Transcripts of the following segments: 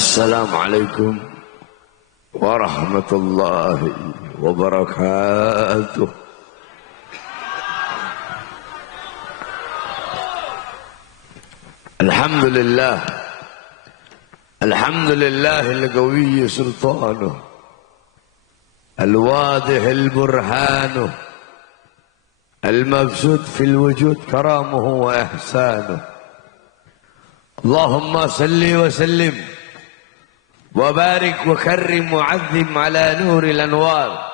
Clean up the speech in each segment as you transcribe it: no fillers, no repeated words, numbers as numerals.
Assalamualaikum warahmatullahi wabarakatuh. Alhamdulillah, alhamdulillah al-qawi sultanuh, al-wadih al-burhanuh, al-mabsut fil wujud karamuhu wa ihsanuh. Allahumma salli wa sallim وبارك وكرم وعظم على نور الأنوار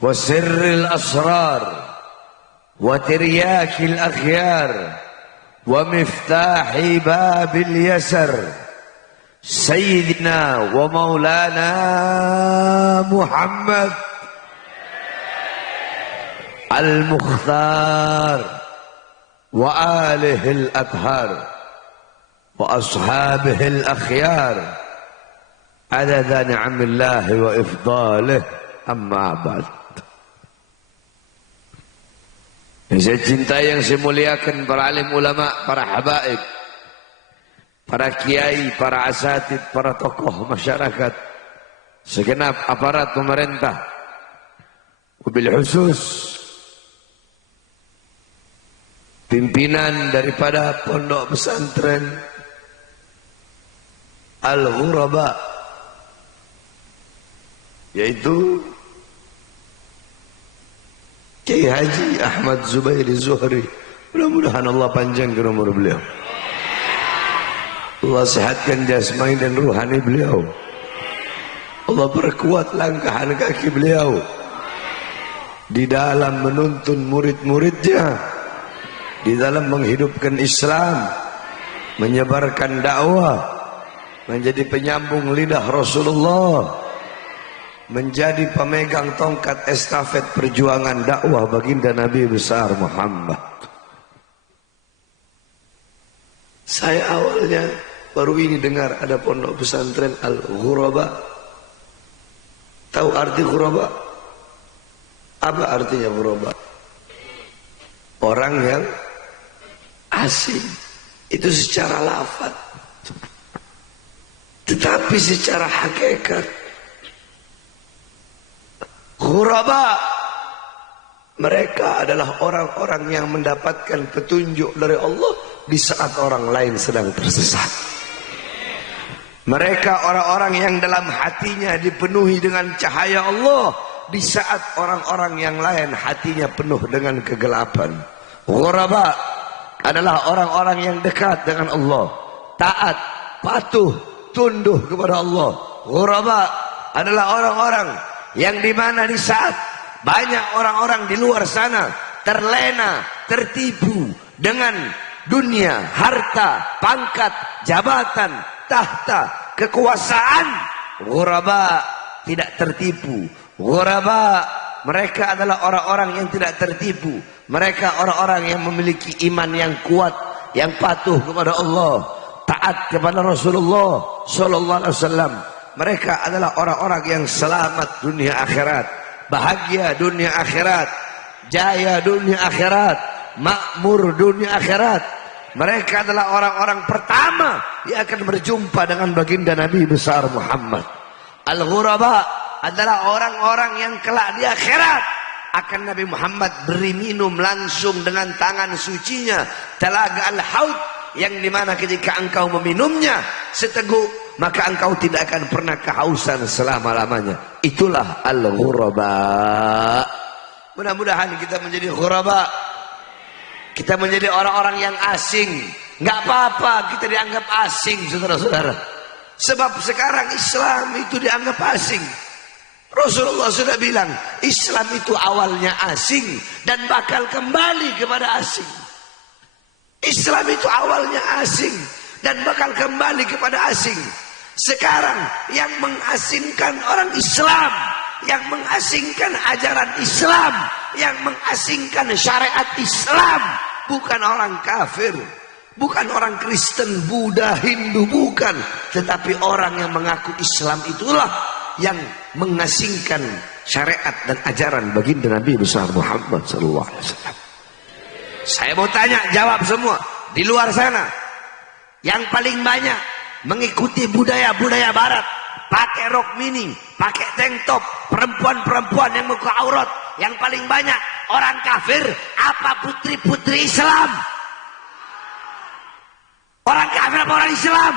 وسر الأسرار وترياك الأخيار ومفتاح باب اليسر سيدنا ومولانا محمد المختار وآله الأطهار وأصحابه الأخيار عدد نعم الله وإفضاله. Amma ba'd. Yang saya cintai, yang saya muliakan, para alim ulama, para habaib, para kiai, para asatid, para tokoh masyarakat, segenap aparat pemerintah, wabil khusus pimpinan daripada pondok pesantren Al-Ghuraba, yaitu Kiai Haji Ahmad Zubairi Zuhri. Mudah-mudahan Allah panjangkan umur beliau, Allah sehatkan jasmani dan ruhani beliau, Allah perkuat langkah kaki beliau di dalam menuntun murid-muridnya, di dalam menghidupkan Islam, menyebarkan dakwah, menjadi penyambung lidah Rasulullah, menjadi pemegang tongkat estafet perjuangan dakwah baginda Nabi besar Muhammad. Saya awalnya baru ini dengar ada pondok pesantren Al-Ghuraba. Tahu arti Ghuraba? Apa artinya Ghuraba? Orang yang asing. Itu secara lafaz. Tetapi secara hakikat, Ghuraba, mereka adalah orang-orang yang mendapatkan petunjuk dari Allah di saat orang lain sedang tersesat. Mereka orang-orang yang dalam hatinya dipenuhi dengan cahaya Allah di saat orang-orang yang lain hatinya penuh dengan kegelapan. Ghuraba adalah orang-orang yang dekat dengan Allah, taat, patuh, tunduk kepada Allah. Ghuraba adalah orang-orang yang dimana di saat banyak orang-orang di luar sana terlena, tertipu dengan dunia, harta, pangkat, jabatan, tahta, kekuasaan, Ghuraba tidak tertipu. Ghuraba, mereka adalah orang-orang yang tidak tertipu. Mereka orang-orang yang memiliki iman yang kuat, yang patuh kepada Allah, taat kepada Rasulullah sallallahu alaihi wasallam. Mereka adalah orang-orang yang selamat dunia akhirat, bahagia dunia akhirat, jaya dunia akhirat, makmur dunia akhirat. Mereka adalah orang-orang pertama yang akan berjumpa dengan baginda Nabi besar Muhammad. Al-Ghuraba adalah orang-orang yang kelak di akhirat akan Nabi Muhammad beri minum langsung dengan tangan sucinya telaga Al-Haud, yang dimana ketika engkau meminumnya seteguk, maka engkau tidak akan pernah kehausan selama-lamanya. Itulah Al-Ghuraba. Mudah-mudahan kita menjadi Ghuraba. Kita menjadi orang-orang yang asing. Nggak apa-apa kita dianggap asing, saudara-saudara. Sebab sekarang Islam itu dianggap asing. Rasulullah sudah bilang, Islam itu awalnya asing dan bakal kembali kepada asing. Islam itu awalnya asing dan bakal kembali kepada asing. Sekarang yang mengasingkan orang Islam, yang mengasingkan ajaran Islam, yang mengasingkan syariat Islam, bukan orang kafir, bukan orang Kristen, Buddha, Hindu, bukan, tetapi orang yang mengaku Islam itulah yang mengasingkan syariat dan ajaran baginda Nabi besar Muhammad sallallahu alaihi wasallam. Saya mau tanya, jawab semua di luar sana, yang paling banyak mengikuti budaya-budaya barat, pakai rok mini, pakai tank top, perempuan-perempuan yang muka aurat, yang paling banyak orang kafir apa putri-putri Islam? Orang kafir apa orang Islam?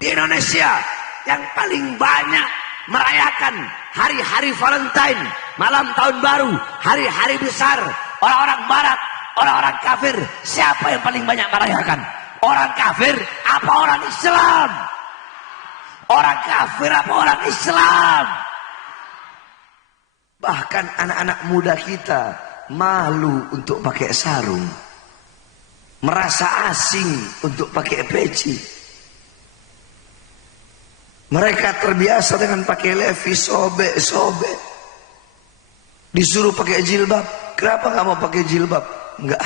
Di Indonesia yang paling banyak merayakan hari-hari Valentine, malam tahun baru, hari-hari besar, orang-orang barat, orang-orang kafir, siapa yang paling banyak merayakan? Orang kafir apa orang Islam? Orang kafir apa orang Islam? Bahkan anak-anak muda kita malu untuk pakai sarung, merasa asing untuk pakai peci. Mereka terbiasa dengan pakai levis, sobek. Disuruh pakai jilbab, kenapa nggak mau pakai jilbab? Enggak,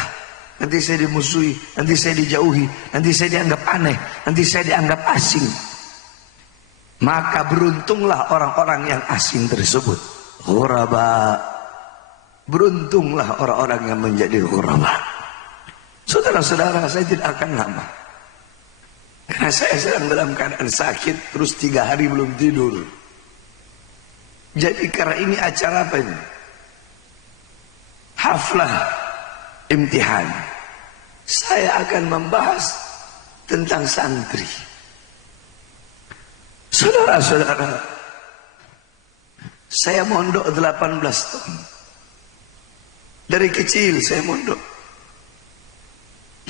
nanti saya dimusuhi, nanti saya dijauhi, nanti saya dianggap aneh, nanti saya dianggap asing. Maka beruntunglah orang-orang yang asing tersebut, ghuraba. Beruntunglah orang-orang yang menjadi ghuraba. Saudara-saudara, saya tidak akan lama, karena saya sedang dalam keadaan sakit, terus 3 hari belum tidur. Jadi karena ini acara apa ini? Haflah imtihan. Saya akan membahas tentang santri. Saudara-saudara, saya mondok 18 tahun. Dari kecil saya mondok.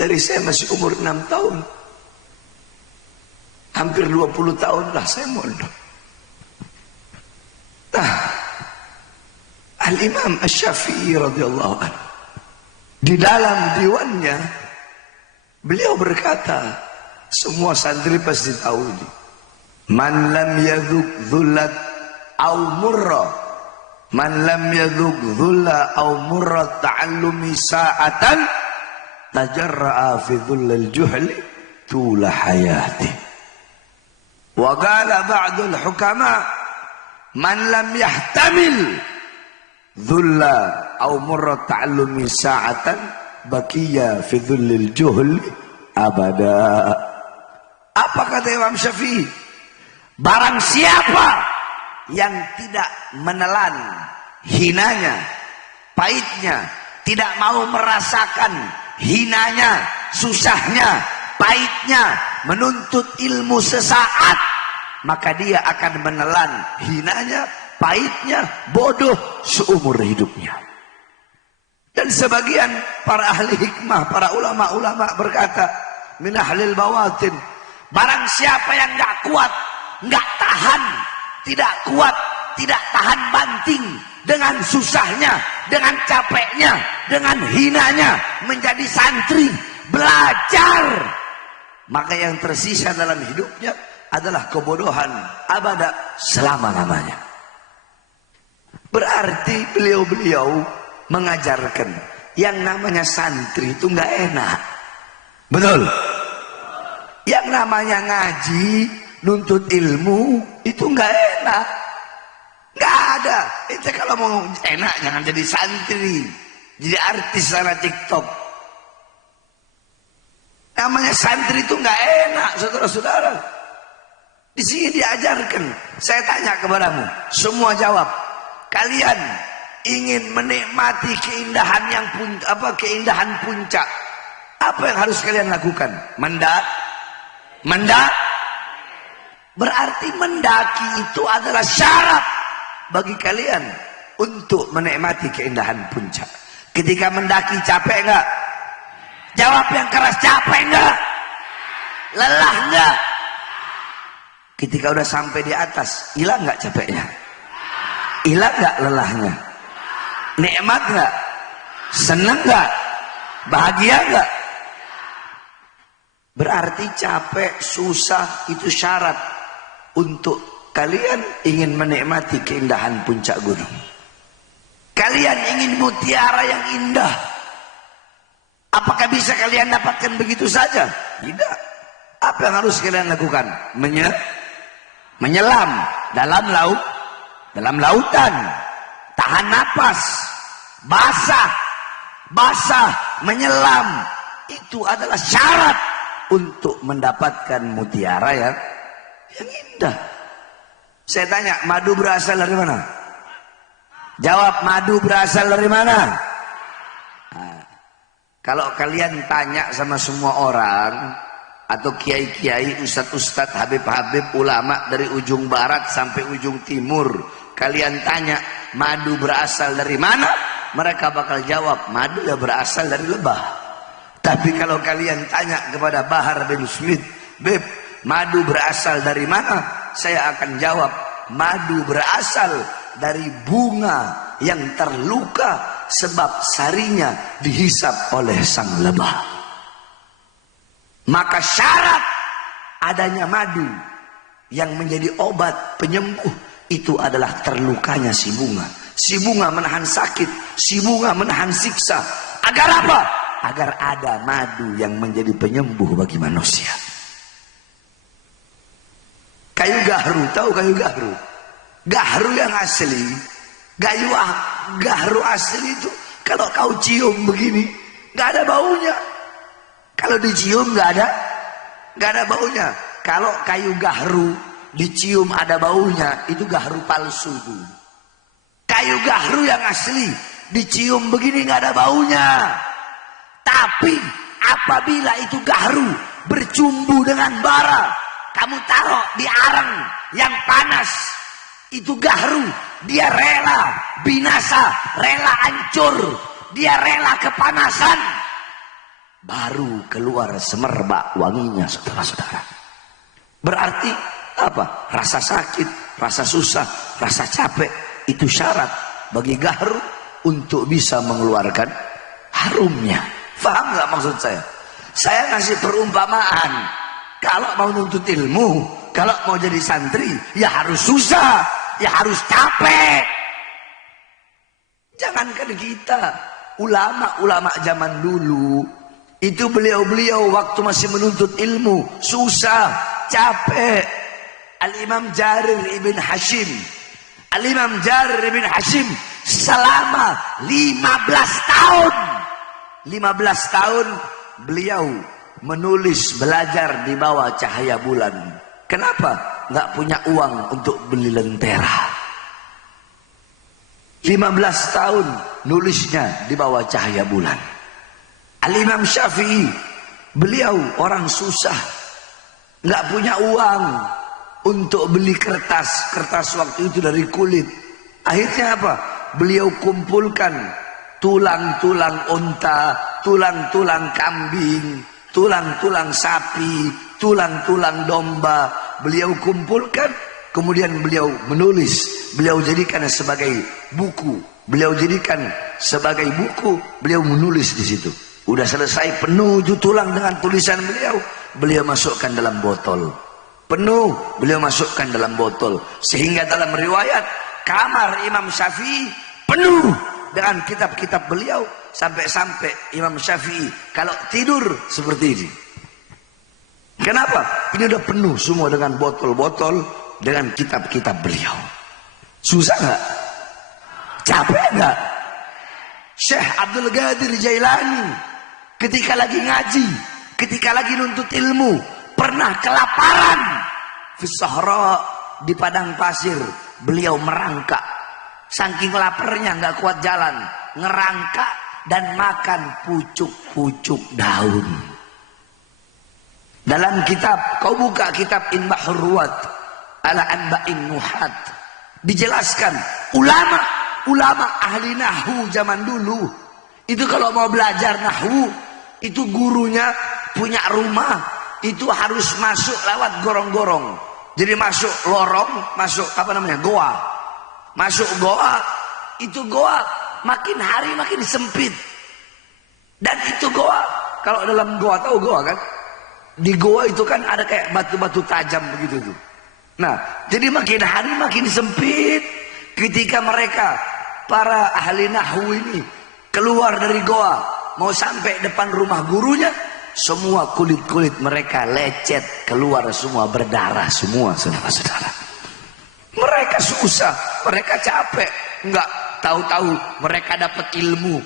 Dari saya masih umur 6 tahun. Hampir 20 tahun lah saya mondok. Nah, Al-Imam Asy-Syafi'i radhiyallahu anhu, di dalam diwannya beliau berkata, semua santri pasti tahu ini. Man lam yadhuk dhullat aw murra, man lam yadhuk dhulla aw murra ta'allumi sa'atan tajarra'a fi dhullil juhli tula hayati. Wa qala ba'dul hukama man lam yahtamil dhulla aw murra ta'allumi sa'atan baqiya fi dhullil juhli abada. Apa kata Imam Syafi'i? Barang siapa yang tidak menelan hinanya, pahitnya, tidak mau merasakan hinanya, susahnya, pahitnya, menuntut ilmu sesaat, maka dia akan menelan hinanya, pahitnya, bodoh seumur hidupnya. Dan sebagian para ahli hikmah, para ulama-ulama berkata, min ahlil bawatin, barang siapa yang gak kuat, gak tahan, tidak kuat, tidak tahan banting dengan susahnya, dengan capeknya, dengan hinanya menjadi santri, belajar, maka yang tersisa dalam hidupnya adalah kebodohan abada selama-lamanya. Berarti beliau-beliau mengajarkan yang namanya santri itu nggak enak. Betul? Yang namanya ngaji, nuntut ilmu itu nggak enak. Nggak ada. Itu kalau mau enak jangan jadi santri, jadi artis sana TikTok. Namanya santri itu nggak enak, saudara-saudara. Di sini diajarkan. Saya tanya kepadamu, semua jawab. Kalian ingin menikmati keindahan yang keindahan puncak, apa yang harus kalian lakukan? Berarti mendaki itu adalah syarat bagi kalian untuk menikmati keindahan puncak. Ketika mendaki capek enggak? Jawab yang keras, capek enggak? Lelah enggak? Ketika udah sampai di atas, hilang enggak capeknya? Hilang enggak lelahnya? Nikmat enggak? Senang enggak? Bahagia enggak? Berarti capek, susah itu syarat untuk kalian ingin menikmati keindahan puncak gunung. Kalian ingin mutiara yang indah. Apakah bisa kalian dapatkan begitu saja? Tidak. Apa yang harus kalian lakukan? Menyelam dalam lautan, tahan napas, basah, menyelam. Itu adalah syarat untuk mendapatkan mutiara yang indah. Saya tanya, madu berasal dari mana? Jawab, madu berasal dari mana? Nah, kalau kalian tanya sama semua orang, atau kiai-kiai, ustadz-ustadz, habib-habib, ulama dari ujung barat sampai ujung timur, kalian tanya madu berasal dari mana, mereka bakal jawab madu ya berasal dari lebah. Tapi kalau kalian tanya kepada Bahar bin Smith, Beb, madu berasal dari mana, saya akan jawab madu berasal dari bunga yang terluka sebab sarinya dihisap oleh sang lebah. Maka syarat adanya madu yang menjadi obat penyembuh itu adalah terlukanya si bunga. Si bunga menahan sakit, si bunga menahan siksa. Agar apa? Agar ada madu yang menjadi penyembuh bagi manusia. Kayu gahru, tahu kayu gahru? Gahru yang asli, gahru asli itu kalau kau cium begini, nggak ada baunya. Kalau dicium nggak ada baunya. Kalau kayu gahru dicium ada baunya, itu gahru palsu tuh. Kayu gahru yang asli dicium begini nggak ada baunya. Tapi apabila itu gahru bercumbu dengan bara, kamu taruh di arang yang panas, itu gahru, dia rela binasa, rela hancur, dia rela kepanasan, baru keluar semerbak wanginya, saudara-saudara. Berarti apa? Rasa sakit, rasa susah, rasa capek, itu syarat bagi gahru untuk bisa mengeluarkan harumnya. Paham nggak maksud saya? Saya ngasih perumpamaan. Kalau mau nuntut ilmu, kalau mau jadi santri, ya harus susah, ya harus capek. Jangankan kita, ulama-ulama zaman dulu, itu beliau-beliau waktu masih menuntut ilmu, susah, capek. Al-Imam Jarir ibn Hashim, Al-Imam Jarir ibn Hashim selama 15 tahun. 15 tahun beliau menulis, belajar di bawah cahaya bulan. Kenapa? Nggak punya uang untuk beli lentera. 15 tahun nulisnya di bawah cahaya bulan. Al-Imam Syafi'i, beliau orang susah, nggak punya uang untuk beli kertas. Kertas waktu itu dari kulit. Akhirnya apa? Beliau kumpulkan tulang-tulang unta, tulang-tulang kambing, tulang-tulang sapi, tulang-tulang domba. Beliau kumpulkan, kemudian beliau menulis, beliau jadikan sebagai buku, beliau jadikan sebagai buku, beliau menulis di situ. Udah selesai penuh tulang dengan tulisan beliau, beliau masukkan dalam botol. Penuh, beliau masukkan dalam botol. Sehingga dalam riwayat, kamar Imam Syafi'i penuh dengan kitab-kitab beliau, sampai-sampai Imam Syafi'i kalau tidur seperti ini. Kenapa? Ini udah penuh semua dengan botol-botol, dengan kitab-kitab beliau. Susah nggak? Capek nggak? Syekh Abdul Qadir Jailani ketika lagi ngaji, ketika lagi nuntut ilmu, pernah kelaparan. Fi Sahra, di padang pasir, beliau merangkak. Saking laparnya nggak kuat jalan, ngerangkak dan makan pucuk-pucuk daun. Dalam kitab, kau buka kitab Inbahur Ruwat ala Anba'in Nuhat, dijelaskan ulama ahli nahwu zaman dulu itu kalau mau belajar nahwu, itu gurunya punya rumah, itu harus masuk lewat gorong-gorong. Jadi masuk lorong, masuk goa. Masuk goa, itu goa makin hari makin sempit. Dan itu goa, kalau dalam goa, tahu goa kan? Di goa itu kan ada kayak batu-batu tajam begitu tuh. Nah, jadi makin hari makin sempit. Ketika mereka, para ahli nahwu ini, keluar dari goa, mau sampai depan rumah gurunya, semua kulit-kulit mereka lecet, keluar semua, berdarah semua, saudara-saudara. Mereka susah, mereka capek, nggak tahu-tahu mereka dapat ilmu,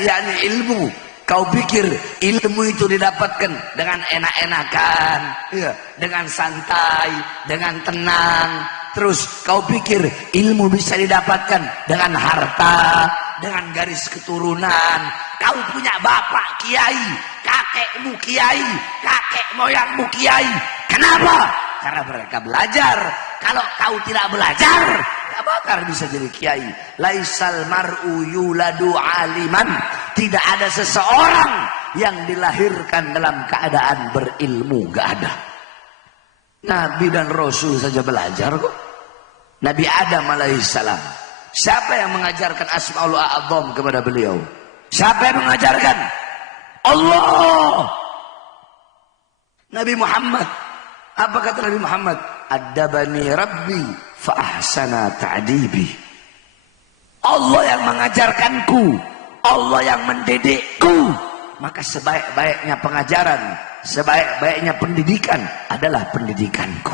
yakni ilmu Kau pikir ilmu itu didapatkan dengan enak-enakan, ya, dengan santai, dengan tenang. Terus kau pikir ilmu bisa didapatkan dengan harta, dengan garis keturunan. Kau punya bapak kiai, kakekmu kiai, kakek moyangmu kiai. Kenapa? Karena mereka belajar. Kalau kau tidak belajar, tak bakal bisa jadi kiai. Laisal mar'u yuladu aliman. Tidak ada seseorang yang dilahirkan dalam keadaan berilmu, gak ada. Nabi dan Rasul saja belajar kok. Nabi Adam alaihissalam, siapa yang mengajarkan Asmaul A'zam kepada beliau? Siapa yang mengajarkan? Allah. Nabi Muhammad, apa kata Nabi Muhammad? Addabani Rabbi fa ahsana ta'dibi. Allah yang mengajarkanku, Allah yang mendidikku. Maka sebaik-baiknya pengajaran, sebaik-baiknya pendidikan adalah pendidikanku.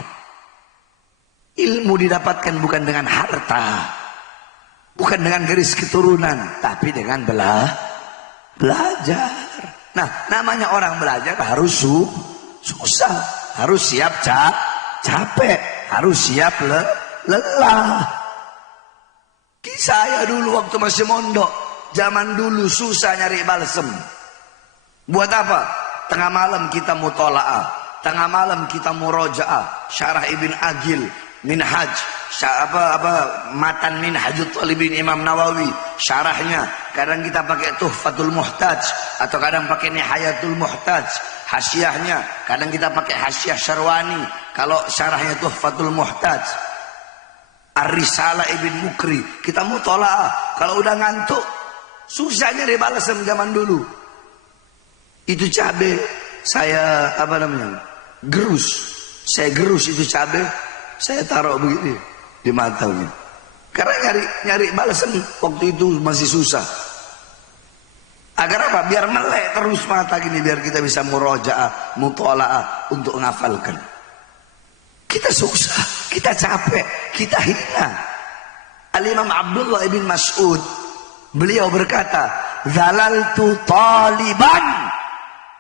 Ilmu didapatkan bukan dengan harta, bukan dengan garis keturunan, tapi dengan belajar. Nah, namanya orang belajar harus susah, harus siap capek, harus siap lelah. Saya dulu waktu masih mondok, zaman dulu susah nyari balsem. Buat apa? Tengah malam kita mutola'ah, tengah malam kita murojaah, syarah Ibn Agil, Minhaj, matan Minhajut Talibin Imam Nawawi, syarahnya. Kadang kita pakai Tuhfatul Muhtaj, atau kadang pakai Nihayatul Muhtaj, hasyiahnya. Kadang kita pakai hasyiah Syarwani, kalau syarahnya Tuhfatul Muhtaj. Ar-Risalah Ibn Mukri, kita mutola'ah. Kalau udah ngantuk, susahnya dibalasem zaman dulu. Itu cabai, saya gerus. Saya gerus itu cabai, saya taruh begini di matanya. Karena nyari balasan waktu itu masih susah. Agar apa? Biar melek terus mata gini, biar kita bisa murojaah, mutola'ah untuk ngafalkan. Kita susah, kita capek, kita hina. Al-Imam Abdullah ibn Mas'ud, beliau berkata, zalaltu taliban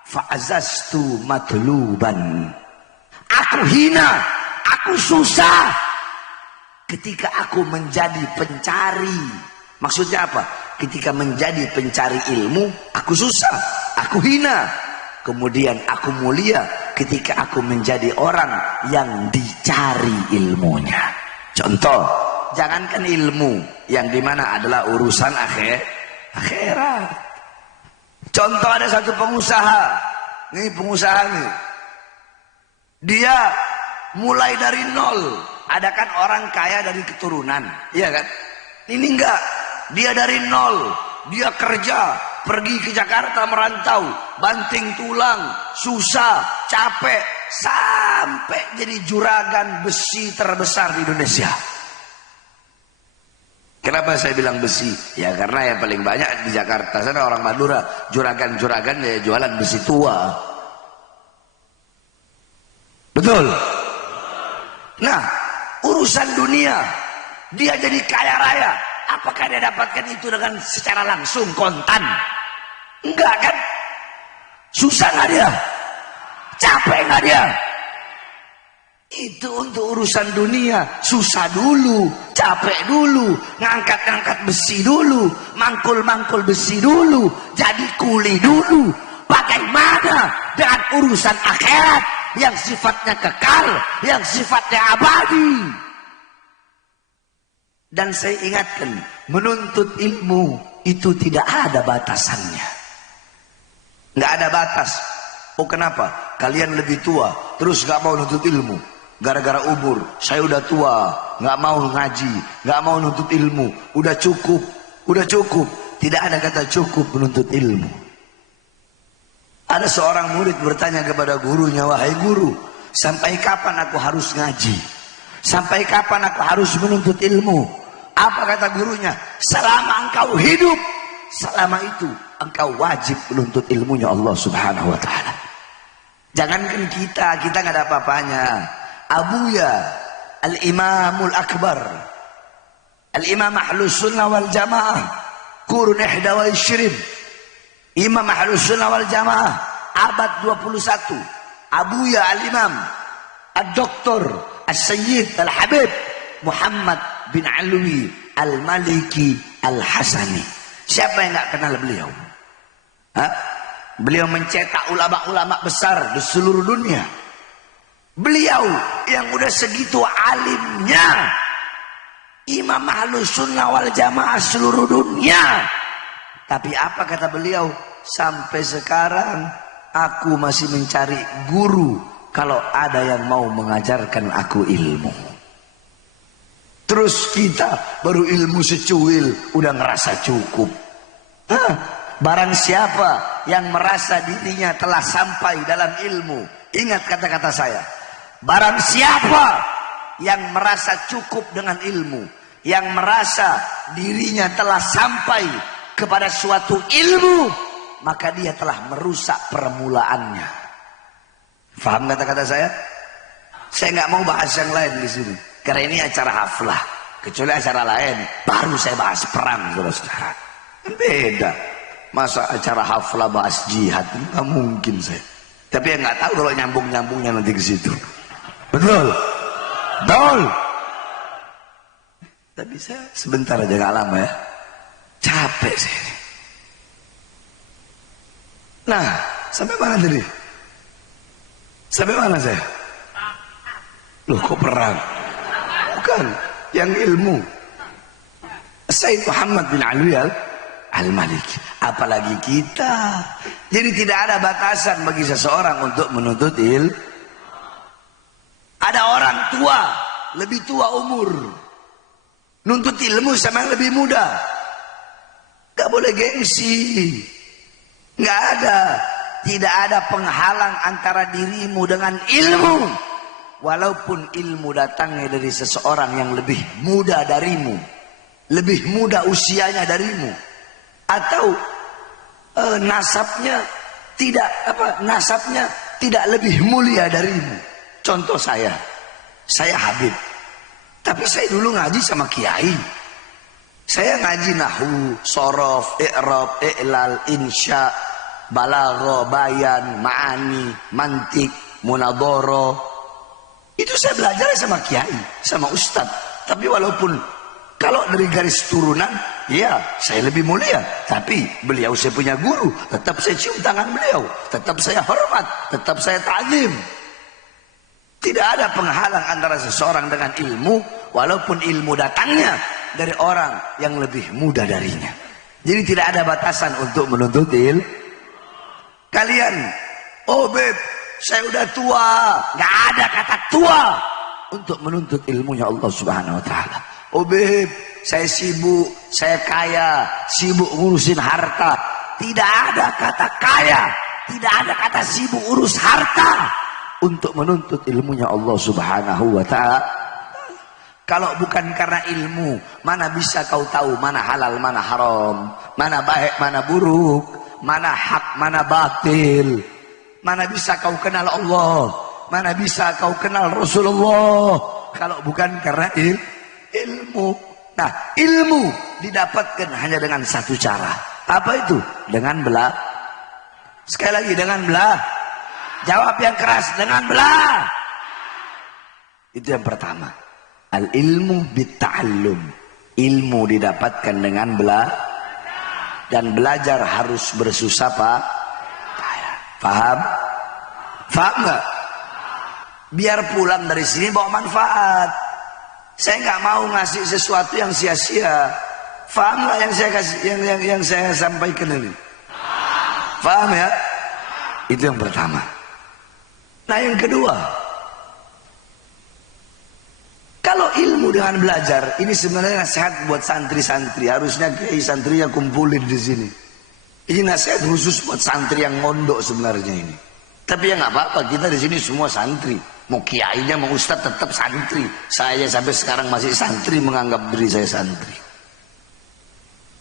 fa'azaztu matluban. Aku hina, aku susah ketika aku menjadi pencari. Maksudnya apa? Ketika menjadi pencari ilmu, aku susah, aku hina. Kemudian aku mulia ketika aku menjadi orang yang dicari ilmunya. Contoh, jangankan ilmu yang dimana adalah urusan akhirat. Contoh, ada satu pengusaha. Nih pengusaha nih, dia mulai dari nol. Ada kan orang kaya dari keturunan, iya kan? Ini enggak, dia dari nol. Dia kerja, pergi ke Jakarta merantau, banting tulang, susah, capek, sampai jadi juragan besi terbesar di Indonesia. Kenapa saya bilang besi? Ya karena yang paling banyak di Jakarta sana orang Madura, juragan-juragan ya jualan besi tua. Betul? Nah, urusan dunia, dia jadi kaya raya. Apakah dia dapatkan itu dengan secara langsung, kontan? Enggak kan? Susah nggak dia? Capek nggak dia? Itu untuk urusan dunia. Susah dulu, capek dulu, ngangkat-ngangkat besi dulu, mangkul-mangkul besi dulu, jadi kuli dulu. Bagaimana dengan urusan akhirat yang sifatnya kekal, yang sifatnya abadi? Dan saya ingatkan, menuntut ilmu itu tidak ada batasannya. Nggak ada batas. Oh kenapa? Kalian lebih tua, terus nggak mau nuntut ilmu. Gara-gara umur, saya udah tua, nggak mau ngaji, nggak mau nuntut ilmu. Udah cukup, udah cukup. Tidak ada kata cukup menuntut ilmu. Ada seorang murid bertanya kepada gurunya, wahai guru, sampai kapan aku harus ngaji? Sampai kapan aku harus menuntut ilmu? Apa kata gurunya? Selama engkau hidup, selama itu engkau wajib menuntut ilmunya Allah Subhanahu wa ta'ala. Jangankan kita nggak ada apa-apanya. Abuya Al-Imamul Akbar, Al-Imam Ahlus Sunnah wal Jamaah, Qurun 21, Imam Ahlus Sunnah wal Jamaah abad 21, Abuya Al-Imam Ad-Doktor As-Sayyid Al-Habib Muhammad bin Alwi Al-Maliki Al-Hasani. Siapa yang nggak kenal beliau? Hah? Beliau mencetak ulama-ulama besar di seluruh dunia. Beliau yang udah segitu alimnya, Imam Ahlus Sunnah wal Jamaah seluruh dunia. Tapi apa kata beliau? Sampai sekarang aku masih mencari guru kalau ada yang mau mengajarkan aku ilmu. Terus kita baru ilmu secuil udah ngerasa cukup. Hah? Barang siapa yang merasa dirinya telah sampai dalam ilmu, ingat kata-kata saya. Barang siapa yang merasa cukup dengan ilmu, yang merasa dirinya telah sampai kepada suatu ilmu, maka dia telah merusak permulaannya. Faham kata-kata saya? Saya nggak mau bahas yang lain di sini, karena ini acara haflah. Kecuali acara lain, baru saya bahas perang, saudara-saudara. Beda. Masa acara haflah bahas jihad, nggak mungkin saya. Tapi yang nggak tahu kalau nyambung-nyambungnya nanti ke situ. Betul, betul. Tapi saya sebentar aja nggak lama ya. Capek saya. Nah, sampai mana tadi? Sampai mana saya? Loh, kok perang? Bukan, yang ilmu. Sayyid Muhammad bin Alwi Al-Maliki. Apalagi kita. Jadi tidak ada batasan bagi seseorang untuk menuntut ilmu. Ada orang tua, lebih tua umur, nuntut ilmu sama yang lebih muda. Gak boleh gengsi. Gak ada. Tidak ada penghalang antara dirimu dengan ilmu. Walaupun ilmu datangnya dari seseorang yang lebih muda darimu, lebih muda usianya darimu, atau nasabnya tidak lebih mulia darimu. Contoh saya Habib, tapi saya dulu ngaji sama kiai. Saya ngaji nahwu, sorof, i'rab, i'lal, insya, balagha, bayan, ma'ani, mantik, munadhara. Itu saya belajar sama kiai, sama ustadz. Tapi walaupun kalau dari garis turunan, ya saya lebih mulia. Tapi beliau saya punya guru, tetap saya cium tangan beliau, tetap saya hormat, tetap saya ta'zim. Tidak ada penghalang antara seseorang dengan ilmu, walaupun ilmu datangnya dari orang yang lebih muda darinya. Jadi tidak ada batasan untuk menuntut ilmu. Kalian, oh beb, saya udah tua. Gak ada kata tua untuk menuntut ilmunya Allah Subhanahu Wa Taala. Oh beb, saya sibuk, saya kaya, sibuk ngurusin harta. Tidak ada kata kaya, tidak ada kata sibuk urus harta untuk menuntut ilmunya Allah Subhanahu Wa Taala. Kalau bukan karena ilmu, mana bisa kau tahu mana halal, mana haram, mana baik, mana buruk, mana hak, mana batil. Mana bisa kau kenal Allah, mana bisa kau kenal Rasulullah kalau bukan karena ilmu. Nah, ilmu didapatkan hanya dengan satu cara. Apa itu? Dengan belah. Sekali lagi, dengan belah. Jawab yang keras, dengan belah. Itu yang pertama. Al-ilmu bitta'allum. Ilmu didapatkan dengan belah. Dan belajar harus bersusah payah. Paham? Paham nggak? Biar pulang dari sini bawa manfaat. Saya nggak mau ngasih sesuatu yang sia-sia. Paham nggak yang saya kasih, yang saya sampaikan ini? Paham ya? Itu yang pertama. Nah, yang kedua, kalau ilmu dengan belajar, ini sebenarnya nasihat buat santri-santri. Harusnya kiai santrinya kumpulin di sini. Ini nasihat khusus buat santri yang mondok sebenarnya ini. Tapi ya nggak apa-apa, kita di sini semua santri. Mau kiainya, mau ustadz tetap santri. Saya sampai sekarang masih santri, menganggap diri saya santri.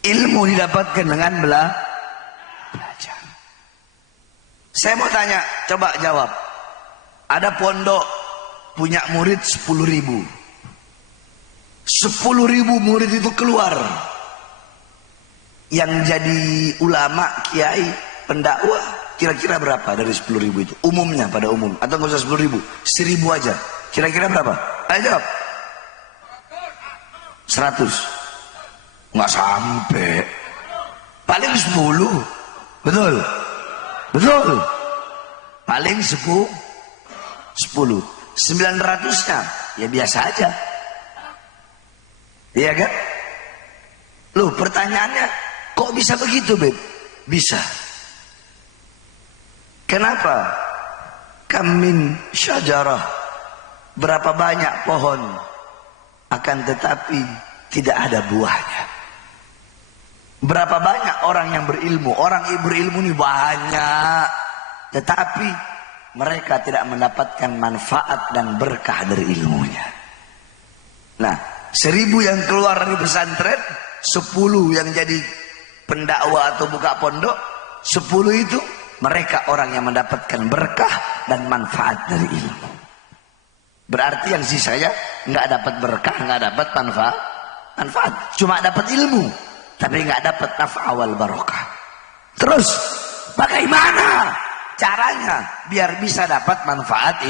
Ilmu didapatkan dengan belajar. Saya mau tanya, coba jawab. Ada pondok punya murid 10.000. 10.000 murid itu keluar. Yang jadi ulama, kiai, pendakwah kira-kira berapa dari 10.000 itu? Umumnya, pada umum. Atau nggak usah 10.000, 1.000 aja. Kira-kira berapa? Ayo jawab. 100. Nggak sampai. Paling 10. Betul? Betul? Paling 10. 900-nya ya biasa aja. Iya kan? Loh, pertanyaannya, kok bisa begitu, Beb? Bisa. Kenapa? Kamin syajarah, berapa banyak pohon, akan tetapi tidak ada buahnya. Berapa banyak orang yang berilmu. Orang berilmu ini banyak, tetapi mereka tidak mendapatkan manfaat dan berkah dari ilmunya. Nah, 1.000 yang keluar dari pesantren, 10 yang jadi pendakwa atau buka pondok, 10 itu mereka orang yang mendapatkan berkah dan manfaat dari ilmu. Berarti yang sisanya nggak dapat berkah, nggak dapat manfaat, cuma dapat ilmu, tapi nggak dapat naf'a wal barokah. Terus bagaimana caranya biar bisa dapat manfaat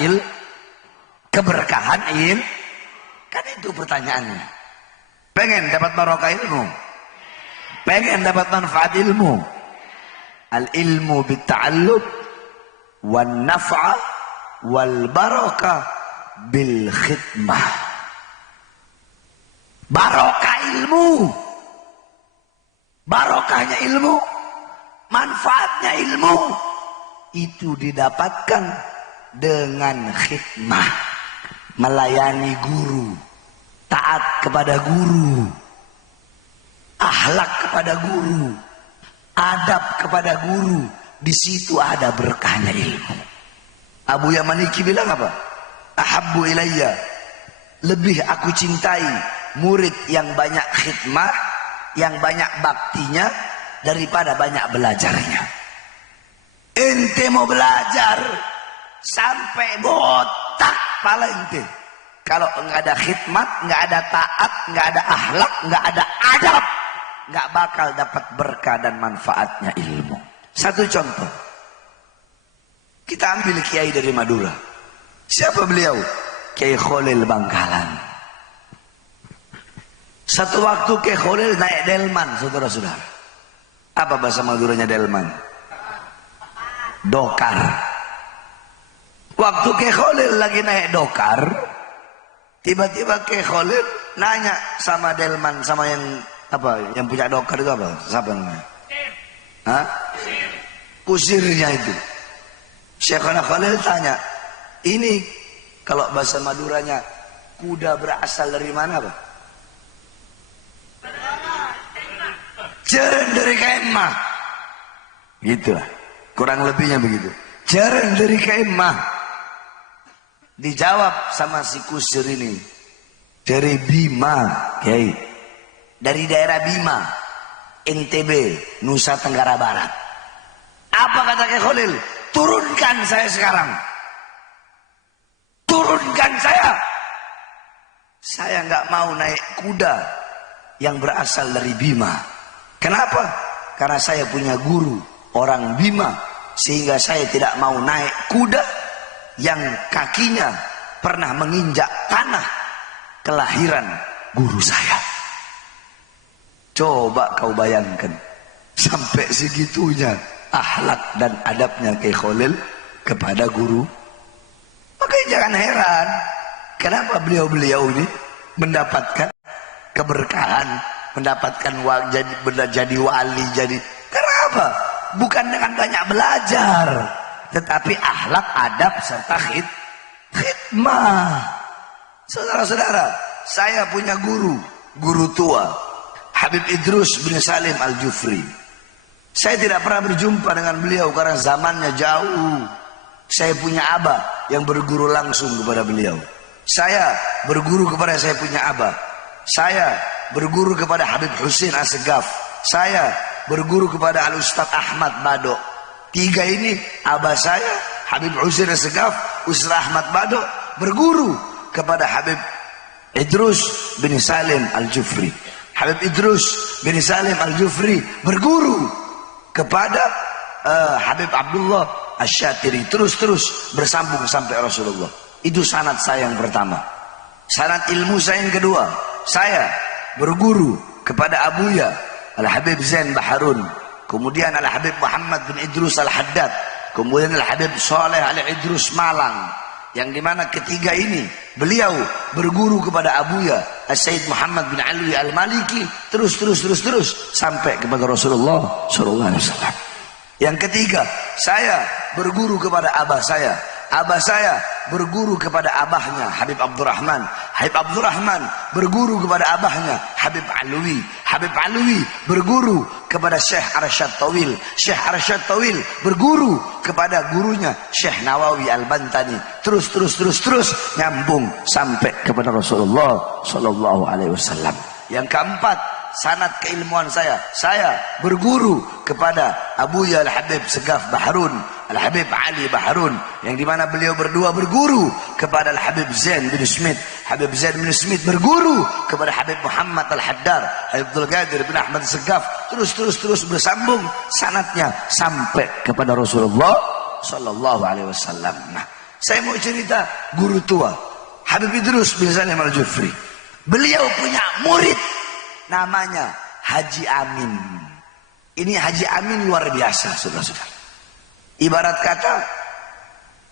keberkahan kan itu pertanyaannya. Pengen dapat barokah ilmu, pengen dapat manfaat ilmu. Al ilmu bitta'allum wan naf'a wal barokah bil khidmah. Barokah ilmu, barokahnya ilmu, manfaatnya ilmu itu didapatkan dengan khidmah, melayani guru, taat kepada guru, akhlak kepada guru, adab kepada guru. Di situ ada berkahnya ilmu. Abu Yamaniki bilang apa? Ahabbu ilayya, lebih aku cintai murid yang banyak khidmah, yang banyak baktinya, daripada banyak belajarnya. Ente mau belajar sampai botak pala ente, kalau nggak ada khidmat, nggak ada taat, nggak ada akhlak, nggak ada adab, nggak bakal dapat berkah dan manfaatnya ilmu. Satu contoh, kita ambil kiai dari Madura. Siapa beliau? Kiai Kholil Bangkalan. Satu waktu Kiai Kholil naik delman, saudara-saudara. Apa bahasa Maduranya delman? Dokar. Waktu Kiai Kholil lagi naik dokar, tiba-tiba Kiai Kholil nanya sama delman, sama yang apa, yang punya dokar itu apa? Siapa namanya? Hah? Kusirnya itu. Syekhana Khalil tanya, ini kalau bahasa Maduranya kuda berasal dari mana, Pak? Jeren dari kemah. Gitulah, kurang lebihnya begitu. Jeren dari kemah. Dijawab sama si kusir ini, dari Bima, Kiai. Dari daerah Bima, NTB, Nusa Tenggara Barat. Apa kata Kiai Kholil? Turunkan saya sekarang. Turunkan saya. Saya nggak mau naik kuda yang berasal dari Bima. Kenapa? Karena saya punya guru orang Bima, sehingga saya tidak mau naik kuda yang kakinya pernah menginjak tanah kelahiran guru saya. Coba kau bayangkan, sampai segitunya akhlak dan adabnya Kiai Kholil kepada guru. Makanya jangan heran kenapa beliau-beliau ini mendapatkan keberkahan, mendapatkan jadi wali, jadi karena apa? Bukan dengan banyak belajar, tetapi akhlak, adab serta khidmah. Saudara-saudara, saya punya guru tua, Habib Idrus bin Salim Al-Jufri. Saya tidak pernah berjumpa dengan beliau karena zamannya jauh. Saya punya abah yang berguru langsung kepada beliau. Saya berguru kepada saya punya abah. Saya berguru kepada Habib Husin Assegaf. Saya berguru kepada Al-Ustadz Ahmad Bado. Tiga ini abah saya, Habib Husin Assegaf, Ustadz Ahmad Bado, berguru kepada Habib Idrus bin Salim Al-Jufri. Habib Idrus bin Salim Al-Jufri berguru kepada Habib Abdullah Asy-Syatiri, terus bersambung sampai Rasulullah. Itu sanad saya yang pertama. Sanad ilmu saya yang kedua, saya berguru kepada Abuya Al-Habib Zain Baharun, kemudian Al-Habib Muhammad bin Idrus Al-Haddad, kemudian Al-Habib Saleh Al-Idrus Malang, yang dimana ketiga ini beliau berguru kepada Abuya Sayyid Muhammad bin Alwi Al-Maliki, terus sampai kepada Rasulullah sallallahu alaihi wasallam. Yang ketiga, saya berguru kepada abah saya berguru kepada abahnya Habib Abdurrahman berguru kepada abahnya Habib Alwi berguru kepada Syekh Arsyad Tawil berguru kepada gurunya Syekh Nawawi Al-Bantani, terus nyambung sampai kepada Rasulullah sallallahu alaihi wasallam. Yang keempat, sanad keilmuan saya berguru kepada Abuya Al-Habib Segaf Baharun, Al-Habib Ali Baharun, yang dimana beliau berdua berguru kepada Al-Habib Zain bin Smith. Habib Zain bin Smith berguru kepada Habib Muhammad Al-Haddar, Habib Abdul Qadir bin Ahmad Segaf, terus bersambung sanadnya sampai kepada Rasulullah sallallahu alaihi wasallam. Nah, saya mau cerita guru tua Habib Idrus bin Salim Al-Jufri. Beliau punya murid namanya Haji Amin. Ini Haji Amin luar biasa, saudara-saudara. Ibarat kata,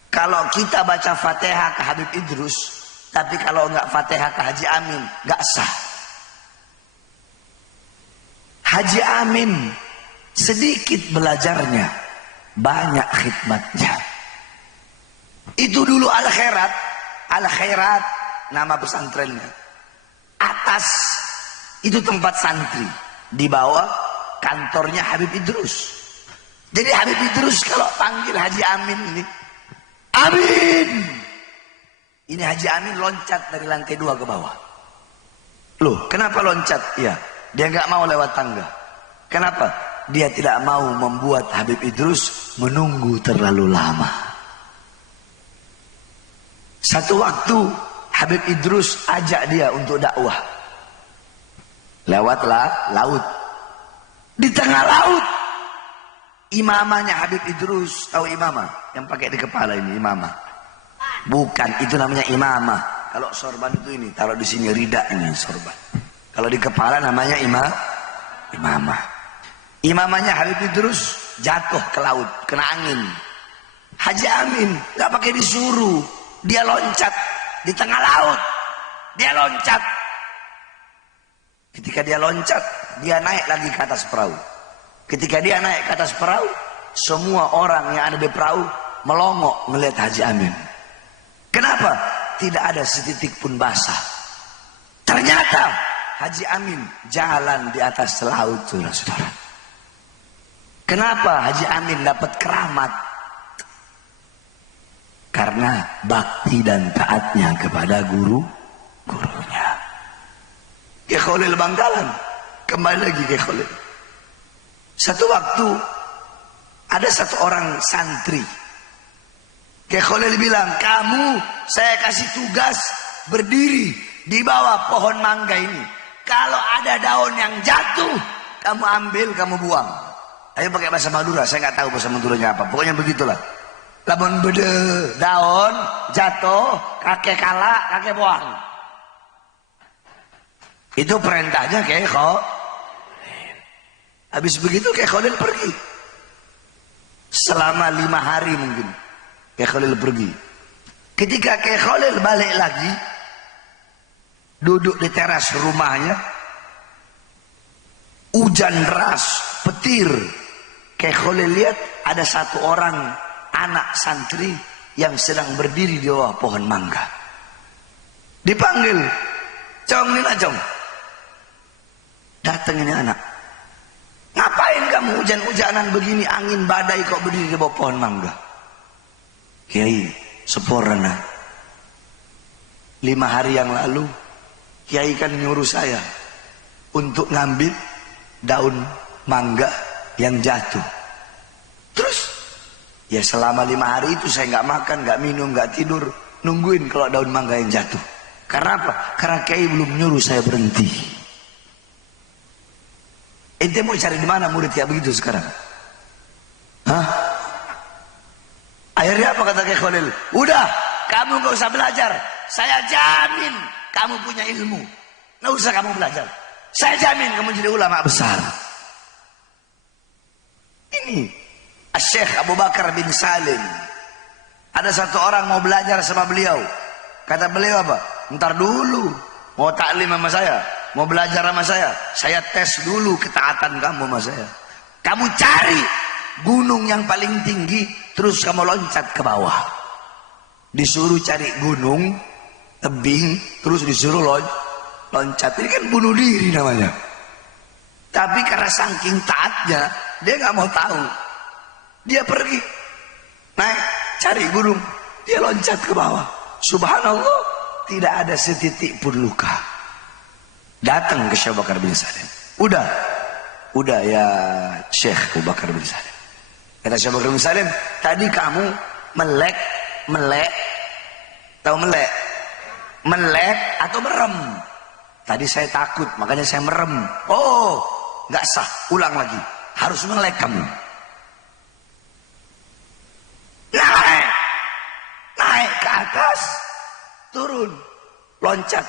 kalau kita baca Fatihah ke Habib Idrus, tapi kalau enggak Fatihah ke Haji Amin, enggak sah. Haji Amin sedikit belajarnya, banyak khidmatnya. Itu dulu Al-Khairat nama pesantrennya. Atas itu tempat santri, di bawah kantornya Habib Idrus. Jadi Habib Idrus kalau panggil Haji Amin ini, Amin, ini Haji Amin loncat dari lantai 2 ke bawah. Loh, kenapa loncat? Ya, dia nggak mau lewat tangga. Kenapa? Dia tidak mau membuat Habib Idrus menunggu terlalu lama. Satu waktu Habib Idrus ajak dia untuk dakwah. Lewatlah laut. Di tengah laut, imamahnya Habib Idrus, tahu imamah? Yang pakai di kepala ini imamah. Bukan, itu namanya imamah. Kalau sorban itu ini, taruh di sini rida ini sorban. Kalau di kepala namanya imamah. Imamahnya Habib Idrus jatuh ke laut, kena angin. Haji Amin nggak pakai disuruh, dia loncat di tengah laut. Dia loncat. Ketika dia loncat, dia naik lagi ke atas perahu. Ketika dia naik ke atas perahu, semua orang yang ada di perahu melongok melihat Haji Amin. Kenapa? Tidak ada setitik pun basah. Ternyata Haji Amin jalan di atas laut, saudara-saudara. Kenapa Haji Amin dapat keramat? Karena bakti dan taatnya kepada gurunya. Kiai Khalil Bangkalan, kembali lagi Kiai Khalil. Satu waktu ada satu orang santri. Kiai Khalil bilang, kamu saya kasih tugas berdiri di bawah pohon mangga ini. Kalau ada daun yang jatuh, kamu ambil, kamu buang. Ayo pakai bahasa Madura, saya nggak tahu bahasa Maduranya apa. Pokoknya begitulah. Lamun bede daun jatuh, kakek kalah, kakek buang. Itu perintahnya Kiai Khalil. Habis begitu Kiai Khalil pergi. Selama 5 hari mungkin Kiai Khalil pergi. Ketika Kiai Khalil balik lagi, duduk di teras rumahnya, hujan deras, petir. Kiai Khalil lihat ada satu orang anak santri yang sedang berdiri di bawah pohon mangga. Dipanggil, Cong, Nina Cong. Datang ini anak. Ngapain kamu hujan-hujanan begini, angin badai kok berdiri di bawah pohon mangga? Kiai, seporana. 5 hari yang lalu, Kiai kan nyuruh saya untuk ngambil daun mangga yang jatuh. Terus, ya selama 5 hari itu saya nggak makan, nggak minum, nggak tidur, nungguin kalau daun mangga yang jatuh. Karena apa? Karena Kiai belum nyuruh saya berhenti. Ente mau cari di mana murid kayak begitu sekarang? Hah? Akhirnya apa kata Kiai Khalil? Udah, kamu gak usah belajar. Saya jamin kamu punya ilmu. Nggak usah kamu belajar. Saya jamin kamu jadi ulama besar. Ini Syekh Abu Bakar bin Salim. Ada satu orang mau belajar sama beliau. Kata beliau apa? Ntar dulu. Mau taklim sama saya, mau belajar sama saya tes dulu ketaatan kamu sama saya. Kamu cari gunung yang paling tinggi, terus kamu loncat ke bawah. Disuruh cari gunung, tebing, terus disuruh loncat. Ini kan bunuh diri namanya. Tapi karena saking taatnya, dia nggak mau tahu. Dia pergi, naik, cari gunung, dia loncat ke bawah. Subhanallah, tidak ada setitik pun luka. Datang ke Syekh Abu Bakar bin Salim. Udah ya Syekh Abu Bakar bin Salim. Kata Syekh Abu Bakar bin Salim, tadi kamu melek, tahu melek? Melek atau merem? Tadi saya takut, makanya saya merem. Oh, nggak sah, ulang lagi. Harus melek kamu. Naik ke atas, turun, loncat,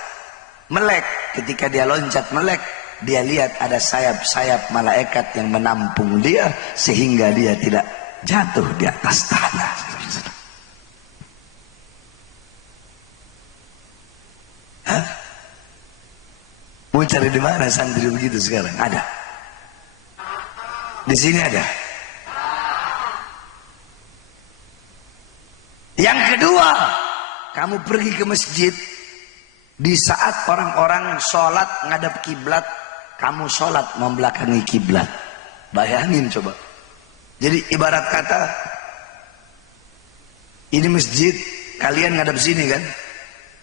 melek. Ketika dia loncat melek, dia lihat ada sayap-sayap malaikat yang menampung dia sehingga dia tidak jatuh di atas tanah. Hah? Mau cari di mana santri begitu sekarang? Ada. Di sini ada. Yang kedua, kamu pergi ke masjid di saat orang-orang sholat ngadap kiblat, kamu sholat membelakangi kiblat. Bayangin coba. Jadi ibarat kata, ini masjid, kalian ngadap sini kan,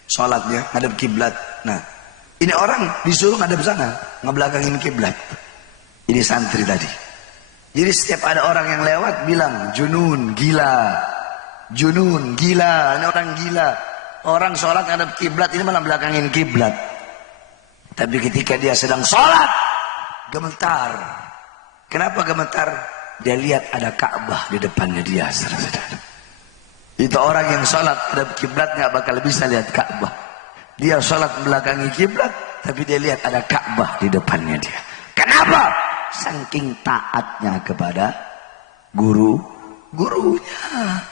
sholatnya ngadap kiblat. Nah, ini orang disuruh ngadap sana, ngebelakangin kiblat. Ini santri tadi. Jadi setiap ada orang yang lewat bilang, junun, gila. Junun, gila, ini orang gila. Orang sholat ngadap kiblat, ini malah belakangin kiblat. Tapi ketika dia sedang sholat, gemetar. Kenapa gemetar? Dia lihat ada Ka'bah di depannya dia, saudara-saudara. Itu orang yang sholat ngadap kiblat nggak bakal bisa lihat Ka'bah. Dia sholat belakangi kiblat, tapi dia lihat ada Ka'bah di depannya dia. Kenapa? Saking taatnya kepada gurunya.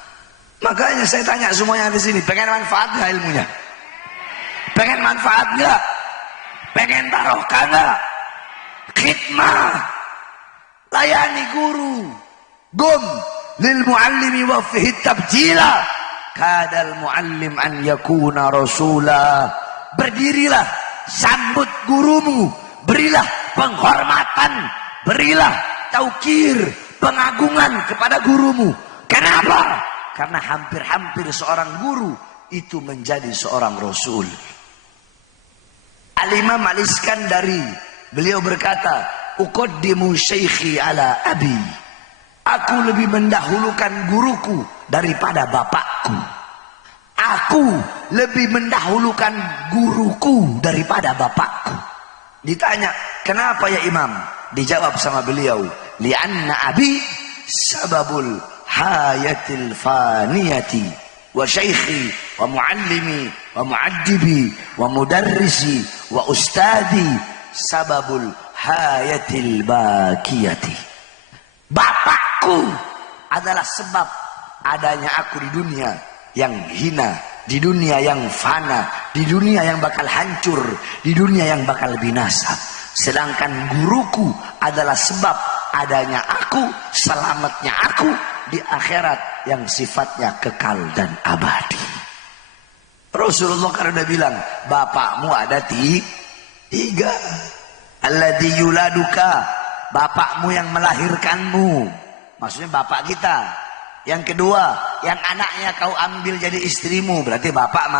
Makanya saya tanya semuanya di sini, pengen manfaat nggak ilmunya? Pengen manfaat nggak? Pengen barokah nggak? Khidmah, layani guru. Gum lil muallimi wa fihi tabjila. Kadal muallim an yakuna rasula. Berdirilah, sambut gurumu, berilah penghormatan, berilah taukir, pengagungan kepada gurumu. Kenapa? Karena hampir-hampir seorang guru itu menjadi seorang rasul. Al-Imam Al-Iskandari, beliau berkata, uqaddimu syaikhi ala abi. Aku lebih mendahulukan guruku daripada bapakku. Aku lebih mendahulukan guruku daripada bapakku. Ditanya, kenapa ya Imam? Dijawab sama beliau, li'anna abi sababul hayatil faniyati wa syaikhi wa muallimi wa muaddibi wa mudarrisi wa ustadi sababul hayatil bakiyati. Bapakku adalah sebab adanya aku di dunia yang hina, di dunia yang fana, di dunia yang bakal hancur, di dunia yang bakal binasa. Sedangkan guruku adalah sebab adanya aku, selamatnya aku di akhirat yang sifatnya kekal dan abadi. Rasulullah kan udah bilang, bapakmu ada tiga. Alladzi yuladuka, bapakmu yang melahirkanmu, maksudnya bapak kita. Yang kedua, yang anaknya kau ambil jadi istrimu, berarti bapak